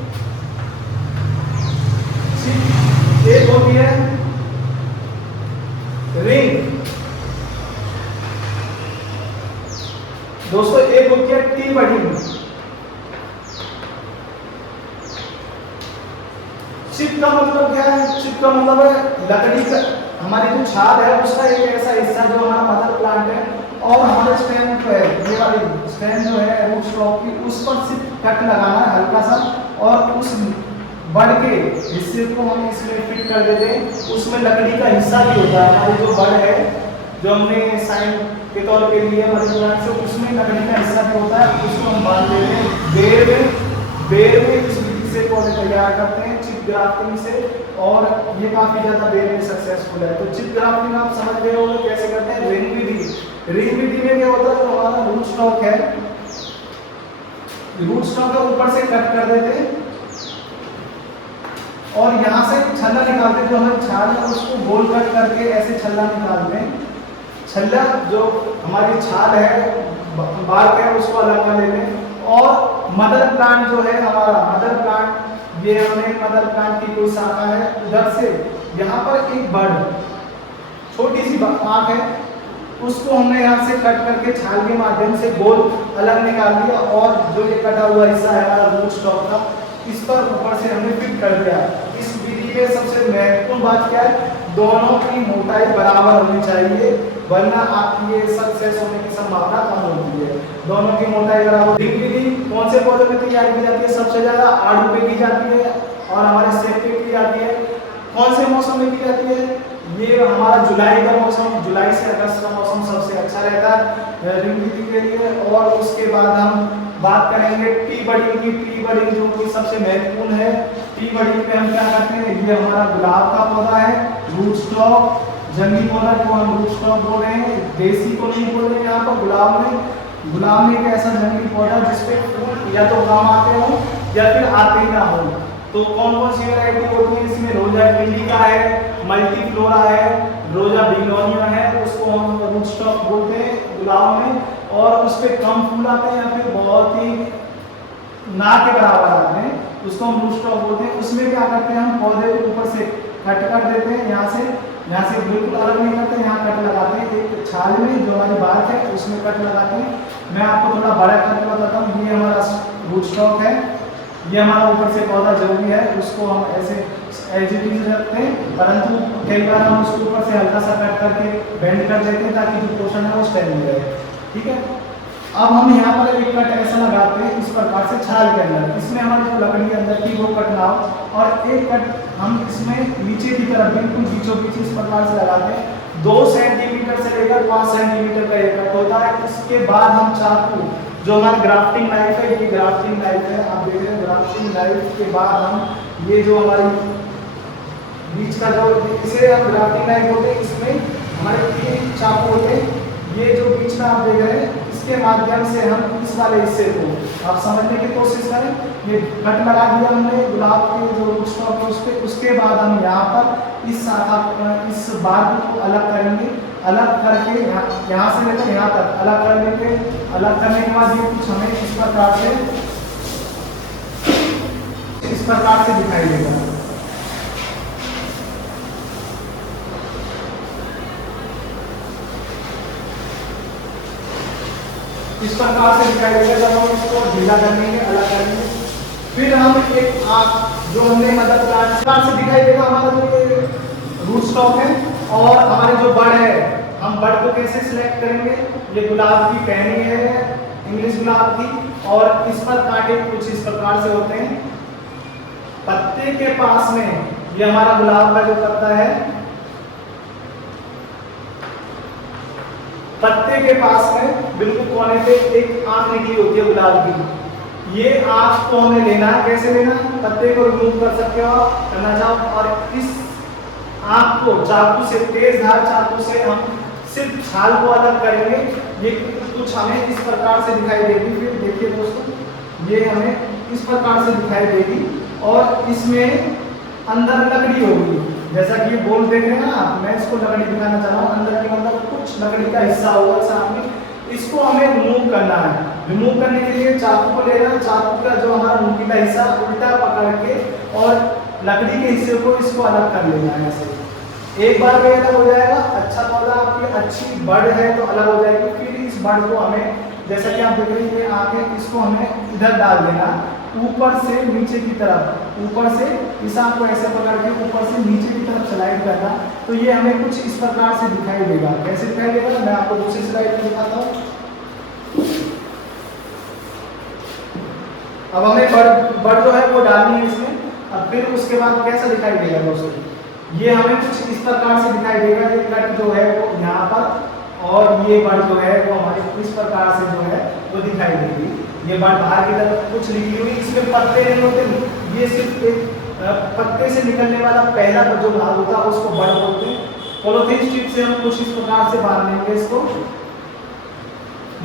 एक होती है रिंग दोस्तों, एक होती है टी बडिंग। चिप का मतलब क्या है? चिप का मतलब है लकड़ी का, हमारी जो छाल है उसका एक ऐसा हिस्सा जो हमारा मदर प्लांट है और हमारे स्टेम जो है, ये वाली स्टेम जो है रूट स्टॉक की, उस पर सिर्फ कट लगाना है हल्का सा और उस बड़ के हिस्से को हम इसमें फिट कर देते हैं। उसमें लकड़ी का हिस्सा भी होता है। हमारी जो बड़ है जो हमने साइन के तौर पे लिए मदर प्लांट से, उसमें लकड़ी का हिस्सा भी होता है, उसको हम बांध देते हैं बेर में इस विधि से पौधे तैयार करते हैं चिप ग्राफ्टिंग से, और ये काफी ज्यादा बेर में सक्सेसफुल है। तो चिप ग्राफ्टिंग आप समझ गए होंगे कैसे करते हैं। रिंग विधि में क्या होता है, जो हमारा रूट स्टॉक है, रूट स्टॉक का ऊपर से कट कर देते हैं और यहाँ से छल्ला निकालते हैं। जो हमारी छाल है उसको गोल कट करके ऐसे छल्ला निकालते हैं। छल्ला जो हमारी छाल है, बार्क है, उसको अलग कर लेते हैं। और मदर प्लांट जो है हमारा मदर प्लांट, ये हमने मदर प्लांट की कोई शाखा है, उधर से यहाँ पर एक बड़ छोटी सी आँख है, उसको हमने यहाँ से कट करके छाल के माध्यम से गोल अलग निकाल दिया और जो ये कटा हुआ हिस्सा है हमारा रूट स्टॉक का, इस पर ऊपर से हमने फिट कर दिया। इस विधि में सबसे महत्वपूर्ण बात क्या है? दोनों की मोटाई बराबर होनी चाहिए, वरना आपकी ये सक्सेस होने की संभावना कम होती है। दोनों की मोटाई बराबर। रिंग विधि कौन से पौधे में तैयार की जाती है? सबसे ज्यादा आड़ू पे की जाती है और हमारे सेब पे की जाती है। कौन से मौसम में की जाती है? ये हमारा जुलाई का मौसम, जुलाई से अगस्त का मौसम सबसे अच्छा रहता है रिंग विधि के लिए। और उसके बाद हम बात करेंगे टी बडिंग की। टी बडिंग जो कि सबसे महत्वपूर्ण है। टी बडिंग में हम क्या करते हैं, ये हमारा गुलाब का पौधा है, रूट स्टॉक, जंगली पौधा जो हम रूट स्टॉक बोल रहे हैं, देसी को नहीं बोल रहे हैं यहाँ पर। गुलाब में एक ऐसा जंगली पौधा जिसपे फूल या तो कम आते हो या फिर आते ही ना हो। तो कौन कौन सी वैरायटी होती है इसमें? रोजा इंडिका है, मल्टीफ्लोरा है, रोजा बिगनोनिया है, उसको हम रूट स्टॉक बोलते हैं गुलाब में। और उस पर कम फूल आते हैं या फिर बहुत ही ना के बराबर आते हैं, उसको हम रूट स्टॉक बोलते हैं। उसमें क्या करते हैं, हम पौधे को ऊपर से कट कर देते हैं, यहाँ से बिल्कुल अलग नहीं करते, यहाँ कट लगाते हैं। एक छाल में जो हमारी बात है उसमें कट लगाते हैं। मैं आपको थोड़ा बड़ा करके बताता हूँ। ये हमारा रूट स्टॉक है, ये हमारा ऊपर से पौधा जरूरी है, उसको हम ऐसे एज इट इज रखते हैं, परंतु कई बार हम उसके ऊपर से हल्का सा कट करके बेंड कर देते हैं ताकि जो पोर्शन है वो स्टेबल हो जाए। ठीक है, अब हम यहाँ पर एक कट ऐसा लगाते हैं इस प्रकार से छाल के अंदर, इसमें हमारी जो लकड़ी के अंदर की वो कट ना हो, और एक कट हम इसमें नीचे की तरफ बिल्कुल बीचों बीच इस प्रकार से लगाते हैं। 2 सेंटीमीटर से लेकर 5 सेंटीमीटर का एक कट होता है। इसके बाद हम चाकू, जो हमारा ग्राफ्टिंग नाइफ है, ये ग्राफ्टिंग नाइफ है, आप देख रहे हैं, ग्राफ्टिंग नाइफ के बाद हम ये जो हमारी बीच का जो इसे हम ग्राफ्टिंग नाइफ बोलते हैं, इसमें हमारे 3 चाकू होते हैं। ये जो बीच में आप देख रहे हैं, इसके माध्यम से हम इस वाले हिस्से को आप समझने की कोशिश करें। ये कट लगा दिया हमने गुलाब के जो रूट स्टॉक है उस पे। उसके बाद हम यहाँ पर इस शाखा इस बार को अलग करेंगे। अलग करके यहाँ से लेकर यहाँ तक अलग कर लेंगे। अलग करने के बाद ये कुछ हमें इस प्रकार से दिखाई देगा। इस प्रकार से दिखाई देगा। जब हम इसको ढीला करेंगे, अलग करेंगे, फिर हम एक आंख जो हमने मतलब प्रकार से दिखाई देगा हमारा जो रूट स्टॉक है। और हमारे जो बड़ है, हम बड़ को कैसे सिलेक्ट करेंगे। ये गुलाब की टहनी है, इंग्लिश गुलाब की, और इस पर कांटे कुछ इस प्रकार से होते हैं। पत्ते के पास में ये हमारा गुलाब का जो पत्ता है, पत्ते के पास में बिल्कुल कोने पे एक आंख निकली होती है गुलाब की। ये आंख को हमें लेना है। कैसे लेना है, पत्ते को रिमूव कर सकते हो करना चाहो, और इस आंख को चाकू से, तेज धार चाकू से हम सिर्फ छाल को अलग करेंगे। ये कुछ हमें इस प्रकार से दिखाई देगी। फिर देखिए दोस्तों, ये हमें इस प्रकार से दिखाई देगी और इसमें अंदर लकड़ी होगी। जैसा कि ये बोल देख रहे हैं ना आप, मैं इसको लकड़ी दिखाना चाह रहा हूँ। अंदर के मतलब कुछ लकड़ी का हिस्सा होगा सामने, इसको हमें रिमूव करना है। रिमूव करने के लिए चाकू को लेना, चाकू का जो हमारा नुकीला हिस्सा उल्टा पकड़ के और लकड़ी के हिस्से को इसको अलग कर लेना है। ऐसे एक बार में अलग हो जाएगा। अच्छा पौधा आपकी अच्छी बड़ है तो अलग हो जाएगी। फिर इस बड़ को हमें, जैसा कि आप देख रहे हैं आगे, इसको हमें इधर डाल देना, ऊपर से नीचे की तरफ। ऊपर से इस आंख को ऐसे पकड़ के ऊपर से नीचे की तरफ स्लाइड करना, तो ये हमें कुछ इस प्रकार से दिखाई देगा। कैसे दिखाई देगा, मैं आपको दूसरी स्लाइड में दिखाता हूँ। अब हमें बड़ जो है वो डालनी है इसमें। अब फिर उसके बाद कैसा दिखाई देगा दोस्तों, ये हमें कुछ इस प्रकार से दिखाई देगा। ये कट जो है वो यहाँ पर, और ये बड़ जो है वो हमारे इस प्रकार से जो है वो दिखाई देगी। ये बड़ बाहर की तरफ कुछ निकली हुई, इसमें पत्ते नहीं होते, ये सिर्फ एक पत्ते से निकलने वाला पहला जो भाग होता है उसको बड़ बोलते हैं। पॉलीथीन स्ट्रिप से हम कुछ इस प्रकार से बांध लेंगे इसको।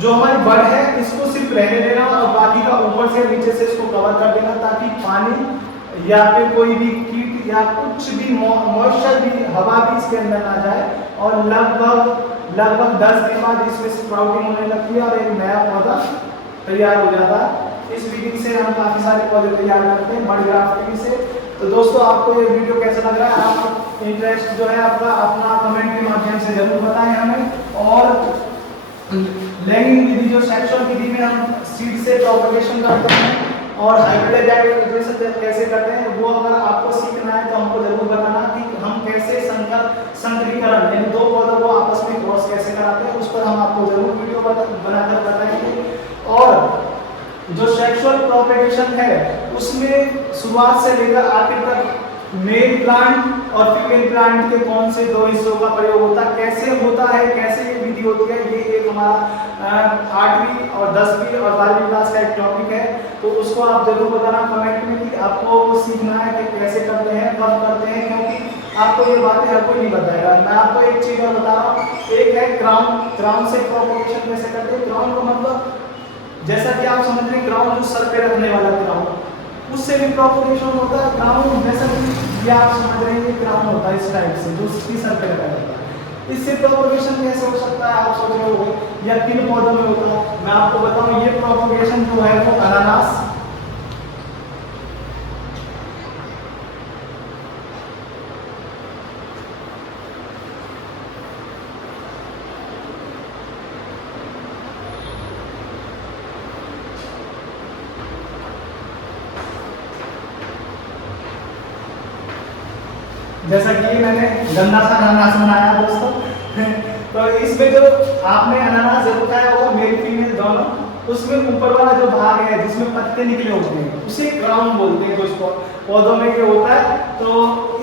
जो हमारी बड़ है इसको सिर्फ रहने देना और बाकी का ऊपर से नीचे से इसको कवर कर देना, ताकि पानी या फिर कोई भी कीट या कुछ भी मॉइस्चर भी, हवा भी इसके अंदर ना जाए। और लगभग 10 दिन बाद इसमें स्प्राउटिंग होने लगती है और एक नया पौधा तैयार हो जाता है। इस विधि से हम काफी सारे पौधे तैयार करते हैं, बड़ ग्राफ्टिंग से। तो दोस्तों, आपको ये वीडियो कैसा लग रहा है, आप इंटरेस्ट जो है आपका अपना कमेंट के माध्यम से जरूर बताएं हमें। और लैंगिंग विधि जो सेक्सुअल विधि में हम सीड से प्रोपगेशन करते हैं और हाइब्रिडाइजेशन कैसे करते हैं, वो अगर आपको सीखना है तो हमको जरूर बताना कि हम कैसे संकरीकरण यानी दो पौधों को आपस में क्रॉस कैसे कराते हैं। उस पर हम आपको जरूर वीडियो बनाकर बताएंगे। और जो सेक्सुअल प्रोपगेशन है उसमें शुरुआत से लेकर आखिर तक मेल प्लांट और फीमेल प्लांट के कौन से 2 हिस्सों का प्रयोग होता है, कैसे होता है, कैसे ये विधि होती है, ये एक हमारा 8वीं और 10वीं और 12वीं क्लास का एक टॉपिक है। तो उसको आप जरूर बताना कमेंट में कि आपको सीखना है कि कैसे करते हैं, कब करते हैं, क्योंकि आपको ये बातें हर कोई नहीं बताएगा। मैं आपको एक चीज़ और बता रहा हूँ, एक है क्राउन से प्रोपगेशन कैसे करते हैं। क्राउन का मतलब जैसा कि आप समझ रहे हैं, क्राउन जो सर पे रखने वाला क्राउन, उससे भी प्रोपगेशन होता है। क्राउन जैसा कि ये आप समझ रहे हैं, क्राउन होता है इस टाइप से जो उसकी सर पे रखा जाता है। इससे प्रोपगेशन कैसे हो सकता है आप सोच रहे होंगे, या किन पौधों में होता है। मैं आपको बताऊं, ये प्रोपगेशन जो है वो अनानास, जैसा कि मैंने गंदा सा अनानास बनाया दोस्तों तो इसमें जो आपने अनानास जरूर खाया होगा, मेल फीमेल दोनों, उसमें ऊपर वाला जो भाग है जिसमें पत्ते निकले होते हैं उसे क्राउन बोलते हैं। दोस्तों, पौधों में ये होता है, तो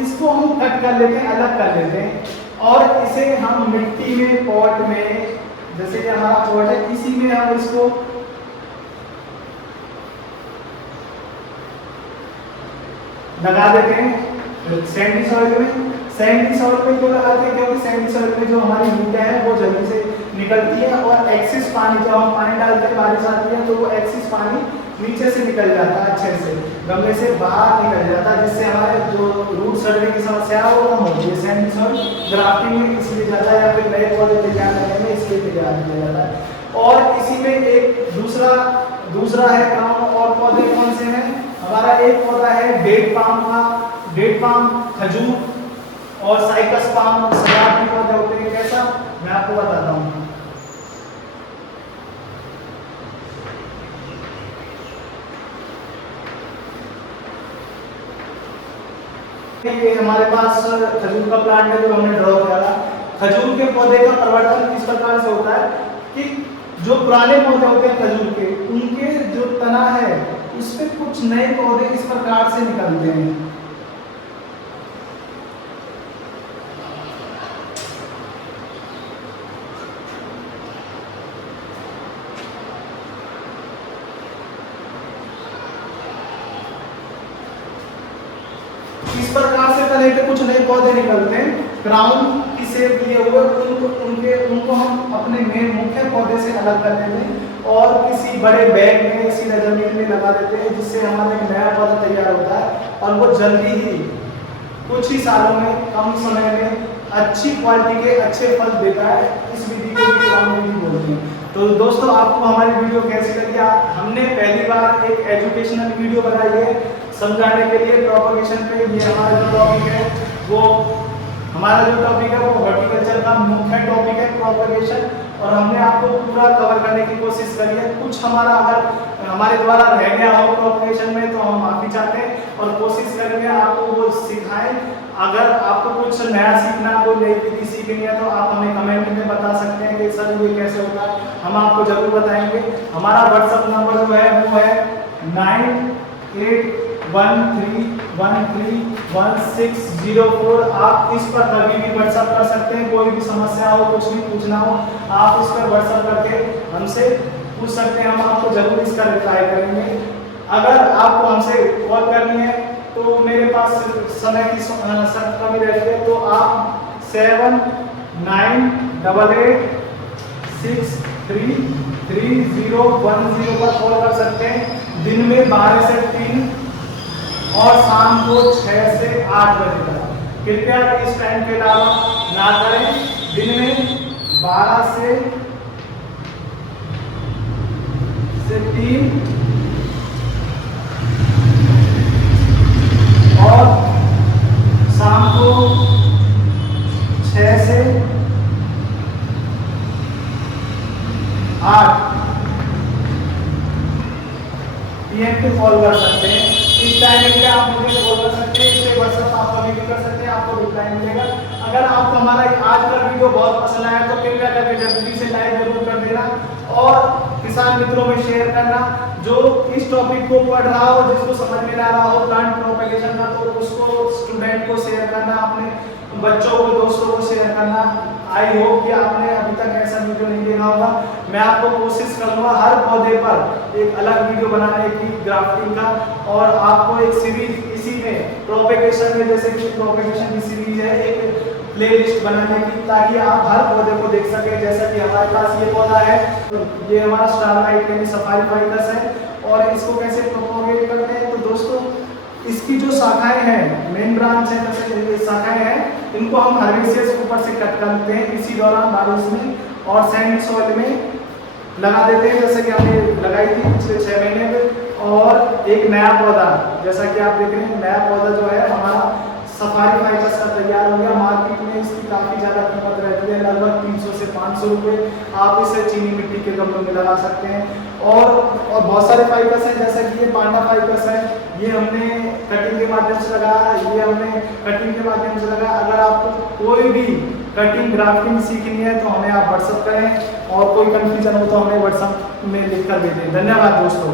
इसको हम कट कर लेते हैं, अलग कर लेते हैं और इसे हम मिट्टी में, पॉट में, जैसे कि हमारा पॉट है, इसी में हम इसको लगा देते हैं सैंडी सॉइल में। सैंडी सॉइल में क्यों लगाते हैं? क्योंकि सैंडी सॉइल में जो हमारी रूटें हैं वो जल्दी से निकलती है और एक्सिस पानी, जब हम पानी डालते हैं बारिश आती है तो वो एक्सिस पानी नीचे से निकल जाता है, अच्छे से गमले से बाहर निकल जाता है, जिससे हमारे जो रूट सड़ने की समस्या है वो कम होती है। सैंडी सॉइल ग्राफ्टिंग में इसलिए ज़्यादा, या फिर नए पौधे तैयार करने में इसलिए तैयार किया जाता है। और इसी में एक दूसरा है काम। और पौधे कौन से हैं? हमारा एक पौधा है डेट पाम का। डेट पाम खजूर और साइकस पाम सजावटी पौधे होते हैं। कैसा, मैं आपको बताता हूँ। ये हमारे पास खजूर का प्लांट है जो हमने ड्रॉ किया था। खजूर के पौधे का प्रवर्तन इस प्रकार से होता है कि जो पुराने पौधे होते हैं खजूर के, उनके जो तना है उसमें कुछ नए पौधे इस प्रकार से निकलते हैं। इस प्रकार से तने पे कुछ नए पौधे निकलते हैं, क्राउन की शेप दिए हुए, उनको हम अपने मेन मुख्य पौधे से अलग कर देते हैं और किसी बड़े बैग में, सीधा जमीन में लगा देते हैं, जिससे हमारा एक नया पौधा तैयार होता है और वो जल्दी ही कुछ ही सालों में, कम समय में अच्छी क्वालिटी के अच्छे फल देता है। इस विधि को क्राउन विधि बोलते हैं। तो दोस्तों, आपको हमारी वीडियो कैसी लगी? हमने पहली बार एक एजुकेशनल वीडियो बनाई है समझाने के लिए प्रोपगेशन पे। ये हमारा जो टॉपिक है वो हॉर्टिकल्चर का मुख्य टॉपिक है प्रोपगेशन, और हमने आपको पूरा कवर करने की कोशिश करी है। कुछ हमारा अगर हमारे द्वारा रह गया हो प्रोपगेशन में तो हम माफी चाहते हैं और कोशिश करेंगे आपको वो सिखाएं। अगर आपको कुछ नया सीखना, कोई नई विधि सीखनी है तो आप हमें कमेंट में बता सकते हैं कि सर ये कैसे होता है, हम आपको जरूर बताएंगे। हमारा व्हाट्सएप नंबर जो है वो है 9813131604। आप इस पर कभी भी व्हाट्सएप कर सकते हैं। कोई भी समस्या हो, कुछ भी पूछना हो, आप इस पर व्हाट्सएप करके हमसे पूछ सकते हैं। हम आपको जरूर इसका रिप्लाई करेंगे। अगर आपको हमसे कॉल करनी है तो मेरे पास समय की सख्त कमी रहती है, तो आप 7988633010 पर कॉल कर सकते हैं। दिन में 12 से 3 और शाम को 6 से 8 बजे तक। कृपया इस टाइम के अलावा ना करें। दिन में 12 से 3 और शाम को 6 से 8 PM पे कॉल कर सकते हैं। इस टाइमिंग पे आप मुझे कॉल कर सकते हैं, इससे व्हाट्सएप आप कभी भी कर सकते हैं, आपको रिप्लाई मिलेगा। अगर आपको हमारा आज का वीडियो बहुत पसंद आया तो कृपया करके जल्दी से लाइक जरूर कर देना और किसान मित्रों में शेयर करना। जो इस टॉपिक को पढ़ रहा हो, जिसको समझ में आ रहा हो प्लांट प्रोपगेशन का, तो उसको स्टूडेंट को शेयर करना, अपने बच्चों को, दोस्तों को शेयर करना। आई होप कि आपने अभी तक ऐसा वीडियो नहीं देखा होगा। मैं आपको कोशिश करूंगा हर पौधे पर एक अलग वीडियो बनाने की, ग्राफ्टिंग का, और आपको एक सीरीज इसी में प्रोपगेशन में, जैसे कि प्रोपगेशन की सीरीज है, एक प्लेलिस्ट बनाने की, ताकि आप हर पौधे को देख सकें। जैसा कि हमारे पास ये पौधा है, ये हमारा स्टारलाइट यानी सफारी फाइकस है, और इसको कैसे प्रोपगेट करते हैं। तो दोस्तों, इसकी जो शाखाएं हैं, मेन ब्रांच है, जैसे शाखाएं हैं, इनको हम हर्बिसियस ऊपर से कट करते हैं इसी दौरान बारिश में, और सैंड सॉइल में लगा देते हैं, जैसे कि हमने लगाई थी पिछले 6 महीने में। और एक नया पौधा, जैसा कि आप देख रहे हैं, नया पौधा जो है हमारा सफारी फाइकस का तैयार हो गया। मार्केट में इसकी काफ़ी ज़्यादा कीमत रहती है, लगभग 300 से 500 रुपये। आप इसे चीनी मिट्टी के गमलों में लगा सकते हैं। और बहुत सारे फाइकस हैं, जैसे कि ये पांडा फाइकस है, ये हमने कटिंग के माध्यम से लगाया, ये हमने कटिंग के माध्यम से लगाया। अगर आपको कोई भी कटिंग ग्राफ्टिंग सीखनी है तो हमें आप व्हाट्सअप करें, और कोई कन्फ्यूजन हो तो हमें व्हाट्सएप में लिख कर दे दें। धन्यवाद दोस्तों।